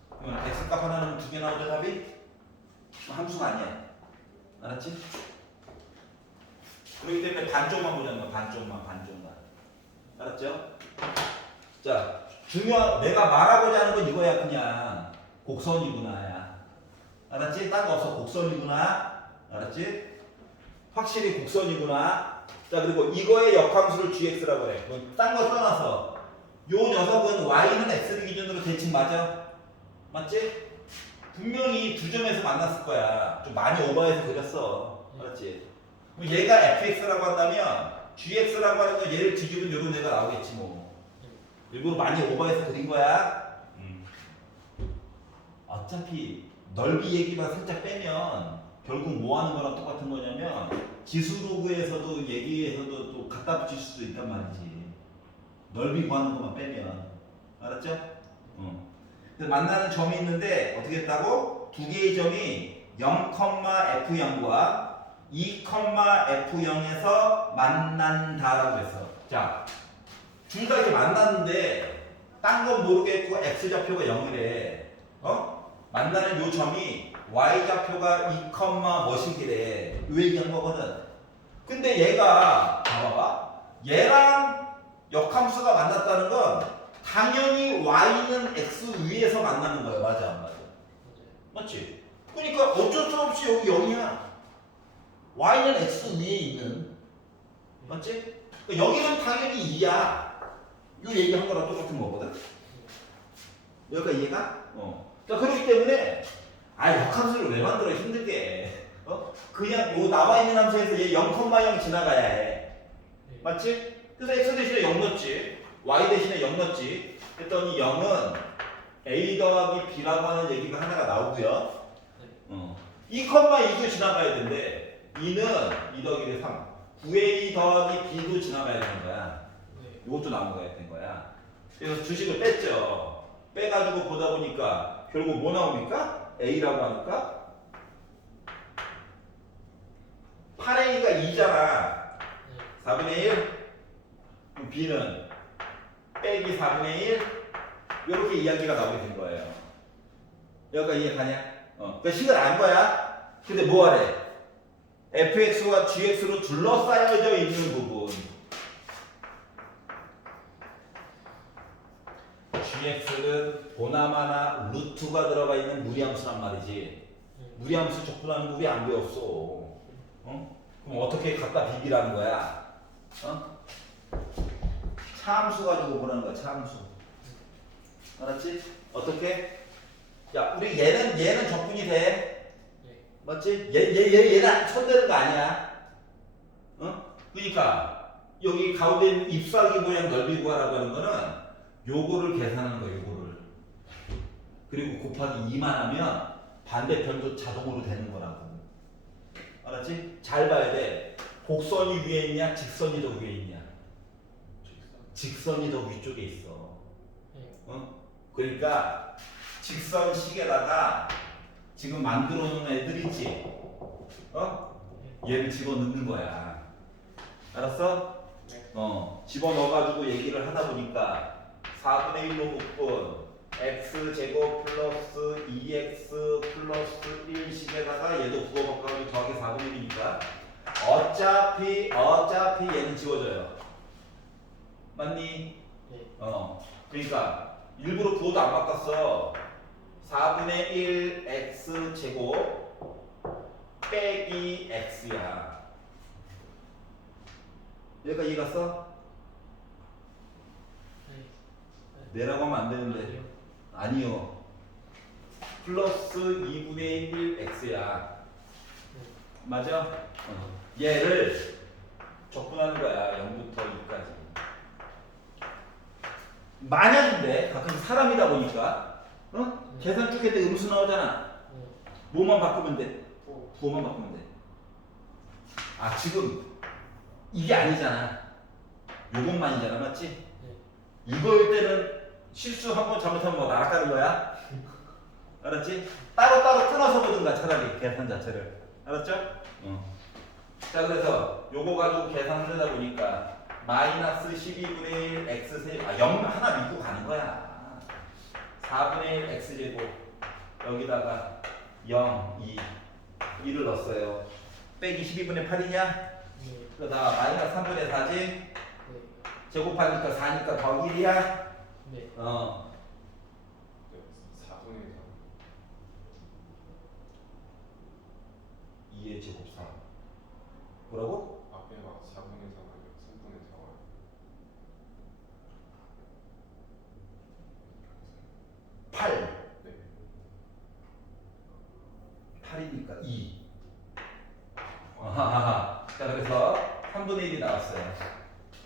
그러면 x값 하나는 두 개 나오죠, 답이? 함수가 아니야. 알았지? 그렇기 때문에 반쪽만 보자는 거야, 반쪽만. 알았죠? 자, 내가 말하고자 하는 건 이거야, 그냥. 곡선이구나, 야. 알았지? 딴 거 없어, 곡선이구나. 알았지? 확실히 곡선이구나. 자, 그리고 이거의 역함수를 gx라고 해. 딴 거 떠나서 요 녀석은 y는 x를 기준으로 대칭 맞아? 맞지? 분명히 두 점에서 만났을 거야. 좀 많이 오버해서 그렸어. 알았지? 그럼 얘가 fx라고 한다면 gx라고 하는 건 얘를 뒤집은 요런 애가 나오겠지 뭐. 일부러 많이 오버해서 그린 거야. 어차피 넓이 얘기만 살짝 빼면 결국 뭐 하는 거랑 똑같은 거냐면 지수로그에서도 얘기에서도 또 갖다 붙일 수도 있단 말이지. 넓이 구하는 것만 빼면. 알았죠? 그래서 만나는 점이 있는데 어떻게 했다고? 두 개의 점이 0,f0과 2,f0에서 만난다라고 했어. 자, 둘 다 이렇게 만났는데 딴 건 모르겠고 x좌표가 0이래. 만나는 요 점이 y좌표가 2, 뭐시기래. 요 얘기한 거거든. 근데 얘가 봐봐봐. 얘랑 역함수가 만났다는 건 당연히 y는 x 위에서 만나는 거야. 맞아 안 맞아? 맞지? 그러니까 어쩔 수 없이 여기 0이야. y는 x 위에 있는. 맞지? 그러니까 여기는 당연히 2야. 요 얘기한 거랑 똑같은 거거든. 여기가 이해가? 자, 그렇기 때문에 역함수를 왜 만들어 힘들게. 그냥 요 나와 있는 함수에서 얘 0,0 지나가야 해. 맞지? 그래서 x 대신에 0 넣었지. y 대신에 0 넣었지. 그랬더니 0은 a 더하기 b라고 하는 얘기가 하나가 나오고요. 2,2도 지나가야 된대. 2는 2 더하기 3. 9a 더하기 b도 지나가야 되는 거야. 이것도 나와야 되는 거야. 그래서 주식을 뺐죠. 빼가지고 보다 보니까 결국 뭐 나옵니까? a라고 하니까 8a가 2잖아. 4분의 1. 그럼 b는 빼기 4분의 1. 이렇게 이야기가 나오게 된 거예요. 여기까지 이해가냐? 그러니까 식을 안 거야. 근데 뭐 하래? fx와 gx로 둘러싸여져 있는 부분. gx는 보나마나 루트가 들어가 있는 무리함수란 말이지. 무리함수 적분하는 거 우리 안 배웠어. 그럼 어떻게 갖다 비비라는 거야? 차함수 가지고 보라는 거야. 차함수. 알았지? 어떻게? 야, 우리 얘는 적분이 돼. 맞지? 얘는 손대는 거 아니야. 그러니까 여기 가운데 있는 잎사귀 모양 넓이 구하라고 하는 거는 요거를 계산하는 거야. 요거를. 그리고 곱하기 2만 하면 반대편도 자동으로 되는 거라고. 알았지? 잘 봐야 돼. 곡선이 위에 있냐? 직선이 더 위에 있냐? 직선이 더 위쪽에 있어. 그러니까 직선식에다가 지금 만들어 놓은 애들 있지? 얘를 집어넣는 거야. 알았어? 집어넣어가지고 얘기를 하다 보니까 4분의 1로 묶은 x제곱 플러스 2x 플러스 1식에다가 얘도 부호 바꿔가지고 더하기 4분의 1이니까 어차피 얘는 지워져요. 맞니? 그러니까 일부러 부호도 안 바꿨어. 4분의 1 x제곱 빼기 x야. 여기까지 이해갔어? 내라고 하면 안 되는데. 아니요. 플러스 2분의 1 x야. 맞아? 얘를 적분하는 거야. 0부터 2까지. 만약인데 가끔 사람이다 보니까 계산 쭉 했을 때 음수 나오잖아. 뭐만 바꾸면 돼? 부호만 바꾸면 돼. 아, 지금 이게 아니잖아. 요것만이잖아. 맞지? 이거일 때는 실수 한 번 잘못하면 뭐 날아가는 거야. 알았지? 따로따로 끊어서 보든가 차라리 계산 자체를. 알았죠? 자, 그래서 요거 가지고 계산을 하다 보니까 마이너스 12분의 1 x세제곱 0 하나 믿고 가는 거야. 4분의 1 x제곱 여기다가 0, 2 2를 넣었어요. 빼기 12분의 8이냐? 그러다가 마이너스 3분의 4지? 제곱하니까 4니까 더하기 1이야? 4분의 3. 2의 제곱 4 뭐라고? 앞에가 4분의 3 아니면 3분의 4와요. 8 네. 8이니까 2 아하하. 자, 그래서 3분의 1이 나왔어요.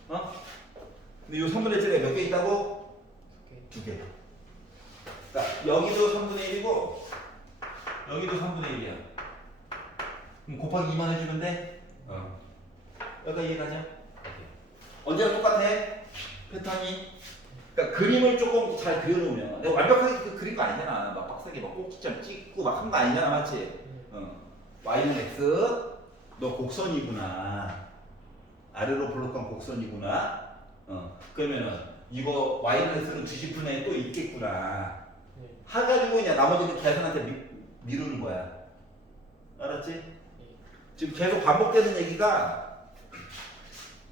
근데 이 3분의 1에 몇 개 있다고? 2개. 그러니까 여기도 3분의 1이고 여기도 3분의 1이야. 그럼 곱하기 2만 해주면 돼? 여기까지 이해가죠? 언제나 똑같아? 패턴이? 그러니까 그림을 조금 잘 그려놓으면 내가 완벽하게 그 그릴 거 아니잖아. 막 빡세게 막 꼭지점 찍고 막 한 거 아니잖아. 맞지? y는 x 너 곡선이구나. 아래로 블록한 곡선이구나. 그러면은 이거 y는 x는 뒤집분에 또 있겠구나. 해가지고 그냥 나머지는 계산한테 미루는 거야. 알았지? 지금 계속 반복되는 얘기가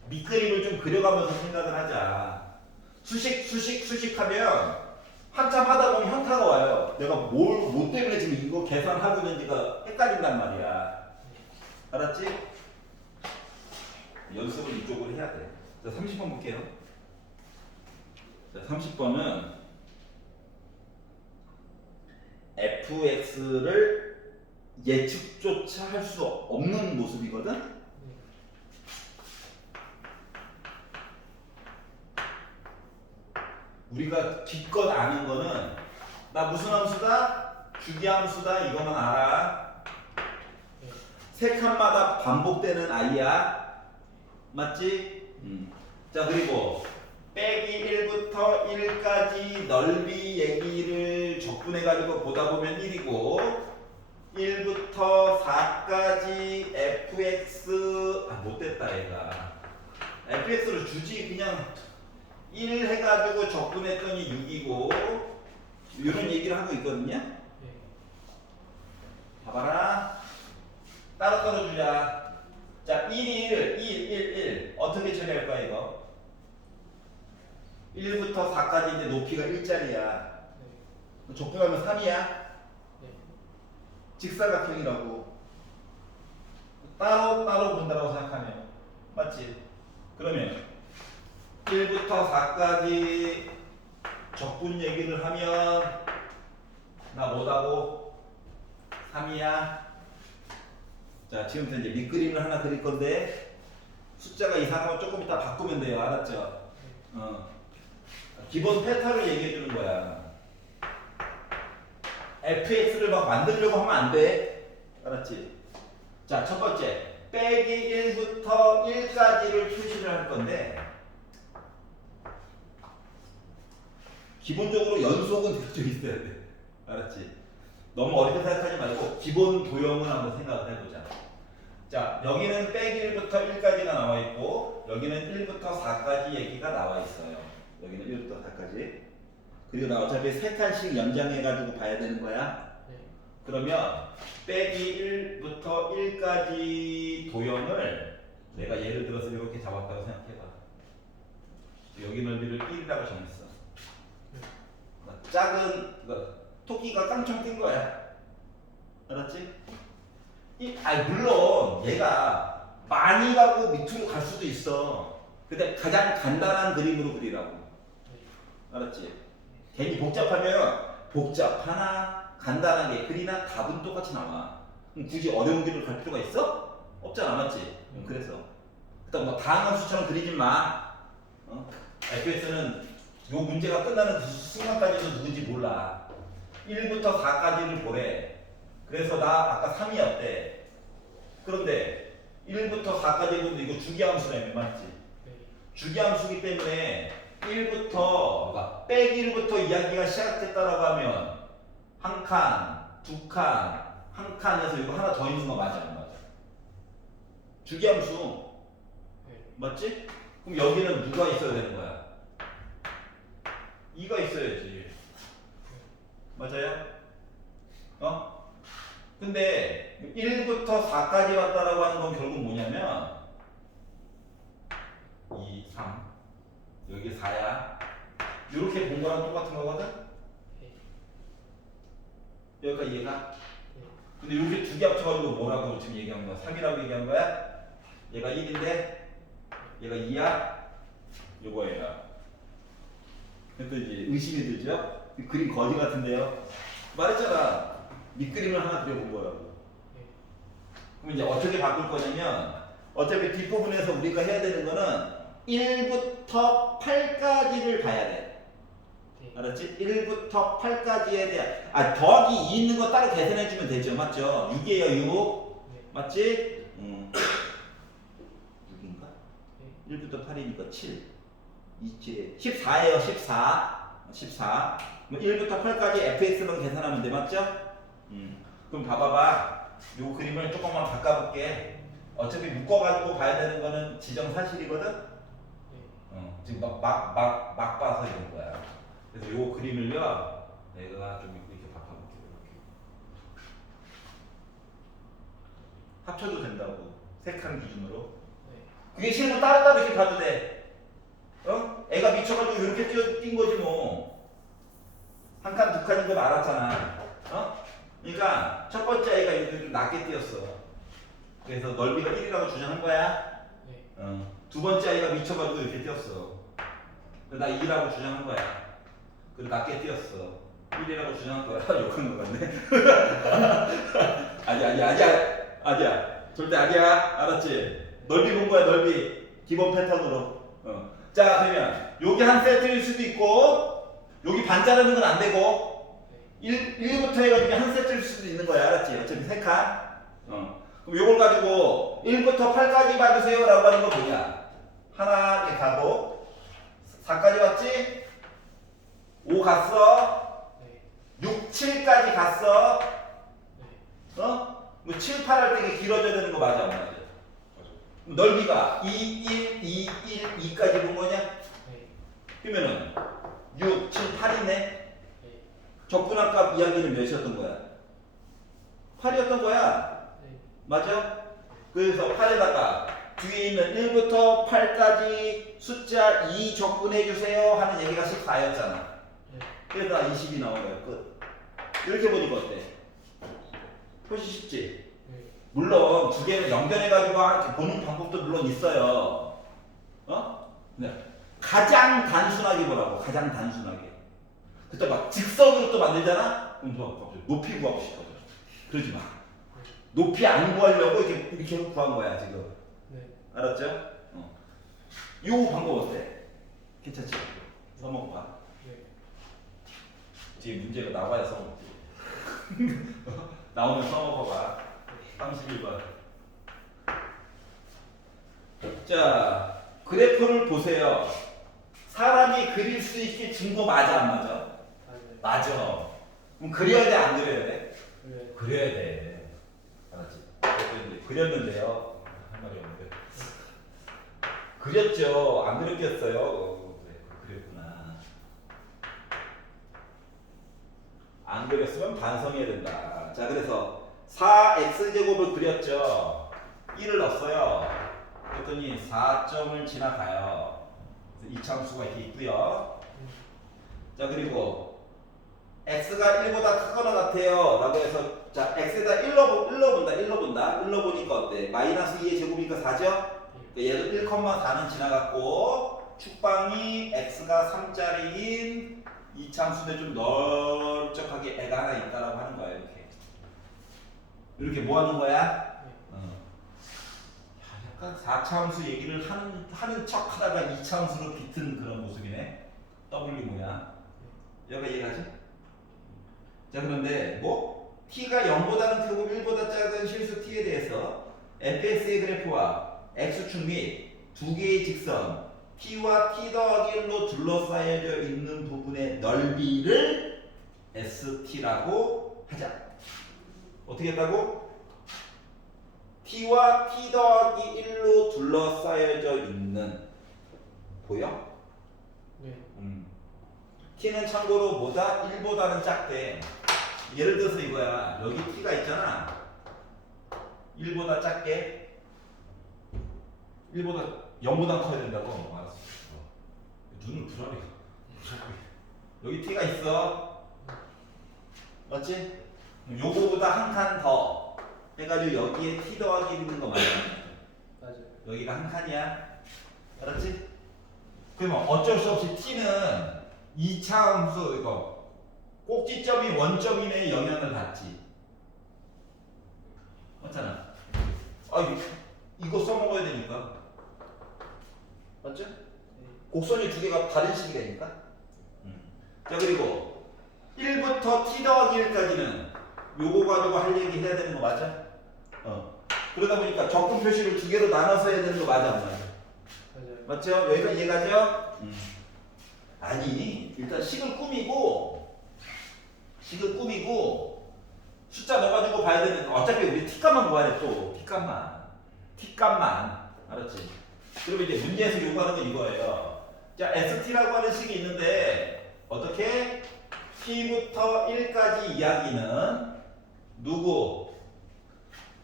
밑그림을 좀 그려가면서 생각을 하자. 수식 하면 한참 하다 보면 현타가 와요. 내가 뭐 때문에 지금 이거 계산하고 있는지가 헷갈린단 말이야. 알았지? 연습을 이쪽으로 해야 돼. 자, 30번 볼게요. 자, 30번은 fx를 예측조차 할 수 없는 모습이거든. 우리가 기껏 아는 거는 나 무슨 함수다? 주기함수다 이거만 알아. 세 칸마다 반복되는 i야. 맞지? 자 그리고 빼기 1부터 1까지 넓이 얘기를 적분해가지고 보다 보면 1이고 1부터 4까지 fx 못됐다 얘가 fx를 주지 그냥 1 해가지고 적분했더니 6이고 이런 얘기를 하고 있거든요. 봐봐라. 따로따로 주자. 자 1 어떻게 처리할 거야 이거? 1부터 4까지인데 높이가 1짜리야. 적분하면 3이야. 직사각형이라고. 따로 본다고 생각하면 맞지? 그러면 1부터 4까지 적분 얘기를 하면 나 뭐다고? 3이야. 자 지금부터 이제 밑그림을 하나 그릴 건데 숫자가 이상하면 조금 이따 바꾸면 돼요. 알았죠? 기본 패턴을 얘기해 주는 거야. fx를 막 만들려고 하면 안 돼. 알았지? 자, 첫 번째. 빼기 1부터 1까지를 표시를 할 건데 기본적으로 연속은 되어 있어야 돼. 알았지? 너무 어렵게 생각하지 말고 기본 도형을 한번 생각을 해보자. 자, 여기는 빼기 1부터 1까지가 나와 있고 여기는 1부터 4까지 얘기가 나와 있어요. 여기는 1부터 4까지. 그리고 나 어차피 세 칸씩 연장해가지고 봐야 되는 거야. 그러면 빼기 1부터 1까지 도형을 내가 예를 들어서 이렇게 잡았다고 생각해봐. 여기 넓이를 1이라고 정했어. 작은 토끼가 깡총 뛴 거야. 알았지? 물론 얘가 많이 가고 밑으로 갈 수도 있어. 근데 가장 간단한 그림으로 그리라고. 알았지? 괜히 복잡하면 복잡하나 간단하게 그리나 답은 똑같이 나와. 그럼 굳이 어려운 길을 갈 필요가 있어? 없잖아. 맞지? 그래서 일단 뭐 다항한 수처럼 그리지 마. fx는 요 문제가 끝나는 그 순간까지도 누군지 몰라. 1부터 4까지를 보래. 그래서 나 아까 3이었대. 그런데 1부터 4까지 보면 이거 주기함수라며. 맞지? 주기함수기 때문에 1부터 빼기 1부터 이야기가 시작됐다라고 하면 한 칸, 두 칸, 한 칸에서 이거 하나 더 있는 거 맞아 안 맞아? 주기함수 맞지? 그럼 여기는 누가 있어야 되는 거야? 2가 있어야지. 맞아요? 근데 1부터 4까지 왔다라고 하는 건 결국 뭐냐면 2, 3 여기 4야. 이렇게 본 거랑 똑같은 거거든? 여기까지 이해가? 근데 이렇게 두 개 합쳐가지고 뭐라고 지금 얘기한 거야? 3이라고 얘기한 거야? 얘가 1인데 얘가 2야? 요거예요. 그래서 이제 의심이 들죠? 그림 거지 같은데요? 말했잖아. 밑그림을 하나 그려본 거라고. 그럼 이제 어떻게 바꿀 거냐면 어차피 뒷부분에서 우리가 해야 되는 거는 1부터 8까지를 봐야 돼. 알았지? 1부터 8까지에 대한 더하기 2 있는 거 따로 계산해 주면 되죠. 맞죠? 6이에요 6. 맞지? 6인가? 1부터 8이니까 7 2, 14예요 14 그럼 1부터 8까지 fx만 계산하면 돼. 맞죠? 그럼 봐봐봐. 요 그림을 조금만 바꿔볼게. 어차피 묶어가지고 봐야 되는 거는 지정사실이거든? 지금 막 봐서 이런 거야. 그래서 요 그림을요, 내가 좀 이렇게 바꿔볼게요. 이렇게. 합쳐도 된다고. 세 칸 기준으로. 그게 싫으면 따로따로 이렇게 봐도 돼. 애가 미쳐가지고 이렇게 뛴 거지 뭐. 한 칸, 두 칸인 건 알았잖아. 그러니까 첫 번째 아이가 이렇게 좀 낮게 뛰었어. 그래서 넓이가 1이라고 주장한 거야. 두 번째 아이가 미쳐가지고 이렇게 뛰었어. 나 2라고 주장한 거야. 그리고 낮게 뛰었어. 1이라고 주장한 거야. 욕한 거 같네. 아니야. 절대 아니야. 알았지? 넓이 본 거야, 넓이. 기본 패턴으로. 자, 그러면 여기 한 세트일 수도 있고 여기 반 자르는 건 안 되고 1부터 해가지고 한 세트일 수도 있는 거야. 알았지? 어차피 3칸. 그럼 요걸 가지고 1부터 8까지 봐주세요 라고 하는 건 뭐냐? 하나 이렇게 가고 4까지 왔지? 5 갔어? 6, 7까지 갔어? 뭐 7, 8 할 때 이게 길어져야 되는 거 맞아? 안 맞아? 그럼 넓이가 2, 1, 2, 1, 2까지 본 거냐? 그러면은 6, 7, 8이네? 적분합 이야기는 몇이었던 거야? 8이었던 거야? 맞아? 그래서 8에다가 뒤에 있는 1부터 8까지 숫자 2 적분해주세요 하는 얘기가 14였잖아. 그래서 20이 나온 거야. 끝. 이렇게 보니까 어때? 훨씬 쉽지? 물론 두 개를 연결해가지고 보는 방법도 물론 있어요. 네. 가장 단순하게 보라고. 가장 단순하게. 그때 막 직선으로 또 만들잖아? 그럼 너 높이 구하고 싶거든. 그러지 마. 높이 안 구하려고 이렇게 구한 거야 지금. 알았죠? 요 방법 어때? 괜찮지? 써먹어봐. 뒤에 문제가 나와야 써먹지. 나오면 써먹어봐. 31번. 자, 그래프를 보세요. 사람이 그릴 수 있게 준 거 맞아, 안 맞아? 맞아. 그럼 그려야 돼, 안 그려야 돼? 그려야 돼. 알았지? 그렸는데요. 할 말이 없는데. 그렸죠. 안 그렸겠어요. 그래, 그렸구나. 안 그렸으면 반성해야 된다. 자, 그래서 4x제곱을 그렸죠. 1을 넣었어요. 그랬더니 4점을 지나가요. 이차함수가 이렇게 있고요. 자, 그리고 x가 1보다 크거나 같아요. 라고 해서 자, x에다 1로 본다. 1로 보니까 어때? 마이너스 2의 제곱이니까 4죠? 얘도 1,4는 지나갔고 축방이 x가 3짜리인 이차함수인데 좀 넓적하게 애가 하나 있다라고 하는 거예요. 이렇게 뭐 하는 거야? 약간 4차함수 얘기를 하는 척 하다가 2차함수로 비튼 그런 모습이네. W 뭐야? 여기가 이해가지? 자, 그런데 뭐? t가 0보다는 크고 1보다 작은 실수 t에 대해서 fx의 그래프와 x축 및 두 개의 직선 t와 t 더하기 1로 둘러싸여져 있는 부분의 넓이를 st라고 하자. 어떻게 했다고? t와 t 더하기 1로 둘러싸여져 있는 보여? 네. t는 참고로 뭐다? 1보다는 작대. 예를 들어서 이거야. 여기 t가 있잖아. 1보다 작게. 1보다 0보다 커야 된다고? 알았어. 눈을 부라리. 여기 t가 있어. 맞지? 요거보다 한 칸 더 해가지고 여기에 t 더하기 1 있는 거 맞아? 맞아요. 여기가 한 칸이야. 알았지? 그러면 어쩔 수 없이 t는 2차 함수 이거 꼭지점이 원점인의 영향을 받지. 맞잖아. 이거 써먹어야 되니까. 맞죠? 곡선이 두 개가 다른 식이 되니까. 자, 그리고 1부터 t 더하기 1까지는 요거 가지고 할 얘기 해야 되는 거 맞아? 그러다 보니까 적분 표시를 두 개로 나눠서 해야 되는 거 맞아, 안 맞아? 맞아요. 맞죠? 여기가 이해가죠? 아니, 일단 식을 꾸미고 숫자 넣어가지고 봐야 되는, 어차피 우리 t값만 구하래. 또 t값만 알았지? 그러면 이제 문제에서 요구하는 건 이거예요. 자, st라고 하는 식이 있는데 어떻게? t부터 1까지 이야기는 누구?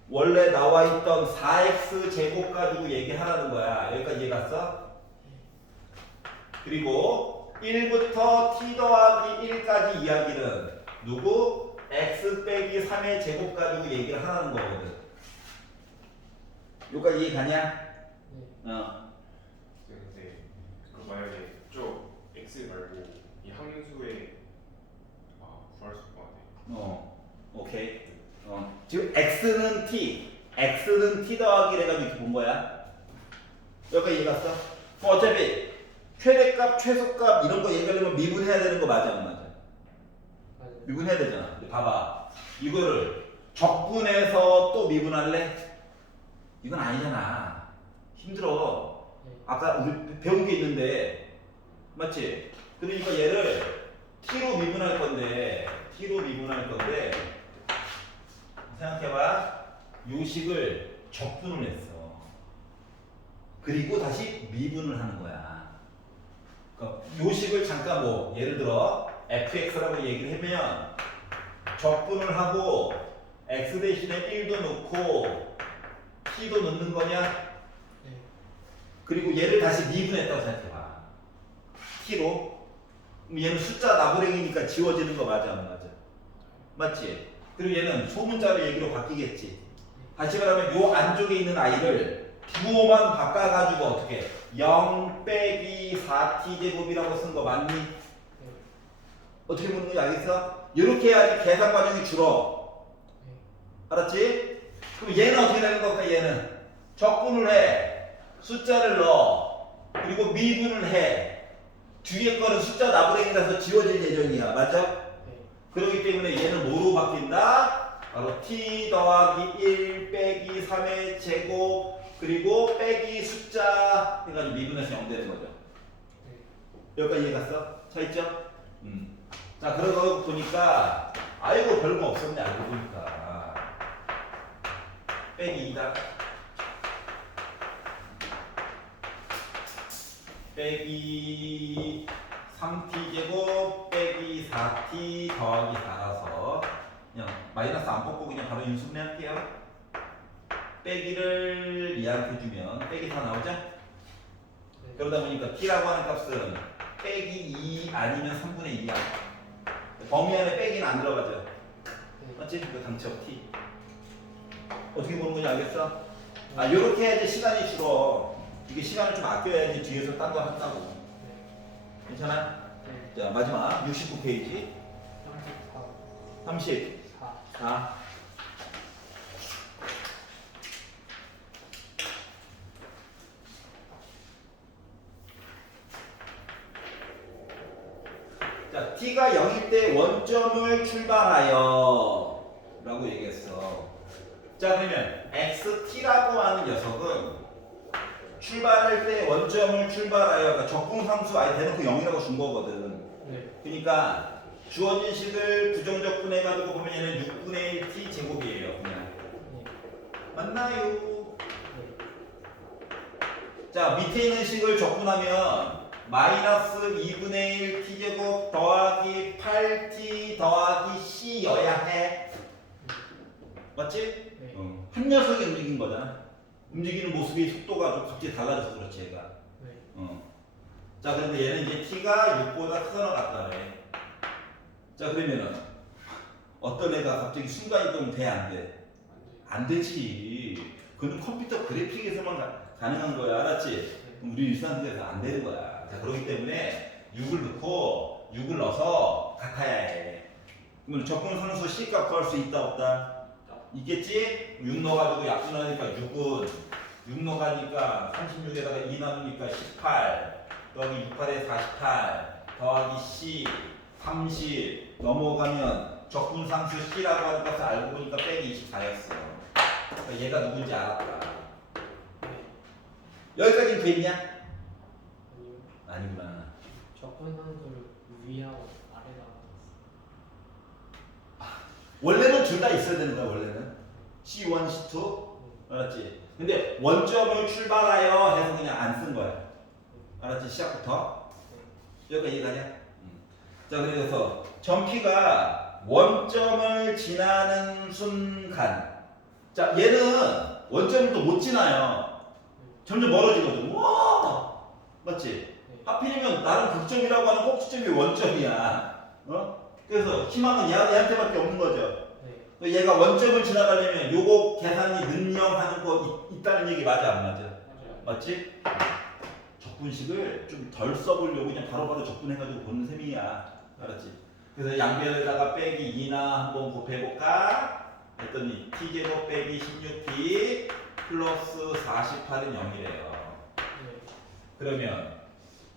원래 나와 있던 4x 제곱 가지고 얘기하라는 거야. 여기까지 이해 갔어? 그리고 1부터 t 더하기 1까지 이야기는 누구? x 빼기 3의 제곱 가지고 얘기를 하라는 거거든. 여기까지 이해 가냐? 근데 그 만약에 저 x 말고 이 함수에 구할 수 있을 것 같아요. 오케이. 지금 x는 t 더하기 해가지고 이렇게 본 거야. 여기까지 이해 갔어? 그럼 어차피 최대값, 최소값 이런 거 얘기하려면 미분해야 되는 거 맞아, 안 맞아? 맞아요. 미분해야 되잖아. 근데 봐봐. 이거를 적분해서 또 미분할래? 이건 아니잖아. 힘들어. 네. 아까 우리 배운 게 있는데, 맞지? 그러니까 얘를 t로 미분할 건데, 생각해봐. 요식을 적분을 했어. 그리고 다시 미분을 하는 거야. 그러니까 요식을 잠깐 뭐 예를 들어 fx라고 얘기를 하면 적분을 하고 x 대신에 1도 넣고 t도 넣는 거냐? 네. 그리고 얘를 다시 미분했다고 생각해봐. t로. 그럼 얘는 숫자 나부랭이니까 지워지는 거 맞아, 안 맞아? 맞지? 그리고 얘는 소문자로 얘기로 바뀌겠지. 다시 말하면 요 안쪽에 있는 아이를 부호만 바꿔가지고 어떻게 0 빼기 4t 제곱이라고 쓴 거 맞니? 네. 어떻게 보는 건지 알겠어? 이렇게 해야지 계산 과정이 줄어. 네. 알았지? 그럼 얘는 어떻게 되는 걸까? 얘는 적분을 해, 숫자를 넣어, 그리고 미분을 해. 뒤에 거는 숫자 나부랭이라서 지워질 예정이야. 맞아? 네. 그렇기 때문에 얘는 뭐로 바뀐다? 바로 t 더하기 1 빼기 3의 제곱 그리고 빼기 숫자 해가지고 미분해서 0 되는 거죠. 네. 여기까지 이해 갔어? 차있죠? 자, 그러고 보니까 아이고 별거 없었네. 알고 보니까 빼기 2다 빼기 3t 제곱 빼기 4t 더하기 4라서 그냥 마이너스 안 뽑고 그냥 바로 인수분해 할게요. 빼기를 얘한테 주면 빼기 4 나오죠? 네. 그러다 보니까 t라고 하는 값은 빼기 2 아니면 3분의 2야. 범위 안에 빼기는 안 들어가죠. 네. 맞지? 그 당첨 t. 어떻게 보는 건지 알겠어? 아, 요렇게 해야지 시간이 줄어. 이게 시간을 좀 아껴야지 뒤에서 딴 거 한다고. 네. 괜찮아? 네. 자, 마지막 69페이지. 34. 34. 자, t가 0일 때 원점을 출발하여 라고 얘기했어. 자, 그러면 xt라고 하는 녀석은 출발할 때 원점을 출발하여, 그러니까 적분함수 아예 대놓고 0이라고 준 거거든. 네. 그러니까 주어진 식을 부정적분해가지고 보면 얘는 6분의 1 t 제곱이에요. 그냥. 네. 맞나요? 네. 자, 밑에 있는 식을 적분하면 마이너스 2분의 1 t 제곱 더하기 8t 더하기 c여야 해. 맞지? 네. 한 녀석이 움직인 거잖아. 움직이는 모습이 속도가 좀 갑자기 달라져서 그렇지 얘가. 네. 자, 그런데 얘는 이제 t가 6보다 크거나 같다네. 자, 그러면은 어떤 애가 갑자기 순간이동 돼, 안 돼? 안 되지. 그는 컴퓨터 그래픽에서만 가능한 거야. 알았지? 우리 일상에서 안 되는 거야. 자, 그렇기 때문에 6을 넣고 6을 넣어서 같아야 해. 그러면 적분상수 C값 구할 수 있다 없다? 있겠지? 6 넣어가지고 약분하니까 6 넣어가니까 36에다가 2 나누니까 18 더하기 68에 48 더하기 C 30 넘어가면 적분상수 C라고 하는 값을 알고 보니까 빼기 24였어. 그러니까 얘가 누군지 알았다. 네. 여기까지는 됐냐? 아니요. 아니구나. 적분함수를 위하고 아래다. 원래는 둘 다 있어야 되는 거야. 원래는 C1, C2 알았지? 근데 원점을 출발하여 해서 그냥 안 쓴 거야. 알았지? 시작부터 여기까지 이해가냐? 자, 그래서 점피가 원점을 지나는 순간, 자, 얘는 원점을 또 못 지나요. 점점 멀어지거든. 와, 맞지? 하필이면 나는 극점이라고 하는 꼭지점이 원점이야. 그래서 희망은 얘한테밖에 없는 거죠. 네. 얘가 원점을 지나가려면 요거 계산이 능령하는 거 있다는 얘기 맞아, 안 맞아? 맞아요. 맞지? 적분식을 좀 덜 써보려고 그냥 바로바로 적분해가지고 보는 셈이야. 알았지? 그래서 양변에다가 빼기 2나 한번 곱해볼까? 했더니 t제곱 빼기 16t 플러스 48은 0이래요. 네. 그러면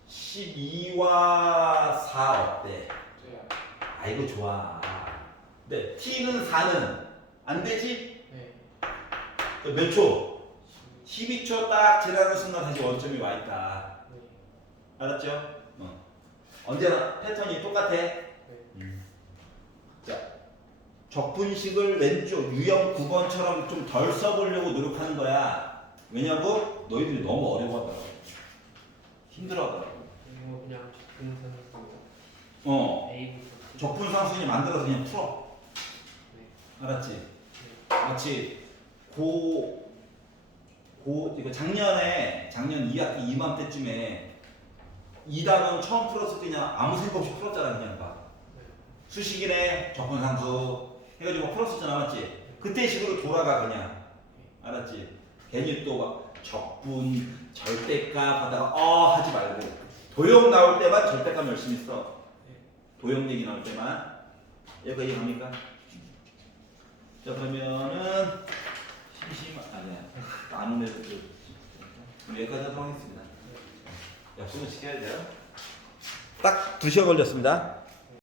12와 4 어때? 저야. 아이고 좋아. 근데 t는 4는 안 되지? 네. 몇 초? 12초 딱 지나는 순간 다시 원점이 와 있다. 네. 알았죠? 언제나 패턴이 똑같아. 자, 적분식을 왼쪽 유형 9번처럼 좀 덜 써보려고 노력하는 거야. 왜냐고? 너희들이 너무 어려워하더라고. 힘들어하더라고. 이거 그냥 적분상수 A부터 적분상순위 만들어서 그냥 풀어. 네. 알았지? 마치 이거 작년 2학기 이맘때쯤에 2단원 처음 풀었을 때 그냥 아무 생각 없이 풀었잖아. 그냥 막 수식이네 적분상수 해가지고 막 풀었었잖아. 맞지? 그때 식으로 돌아가 그냥. 알았지? 괜히 또 막 적분 절대값 하다가 하지 말고 도형 나올 때만 절대값 열심히 써. 도형 얘기 나올 때만. 여기까지 갑니까? 자 그러면은 아니야 안 오는 애들 그럼 여기까지 하도록 하겠습니다. 약속을 지켜야 돼요. 딱 2시간 걸렸습니다.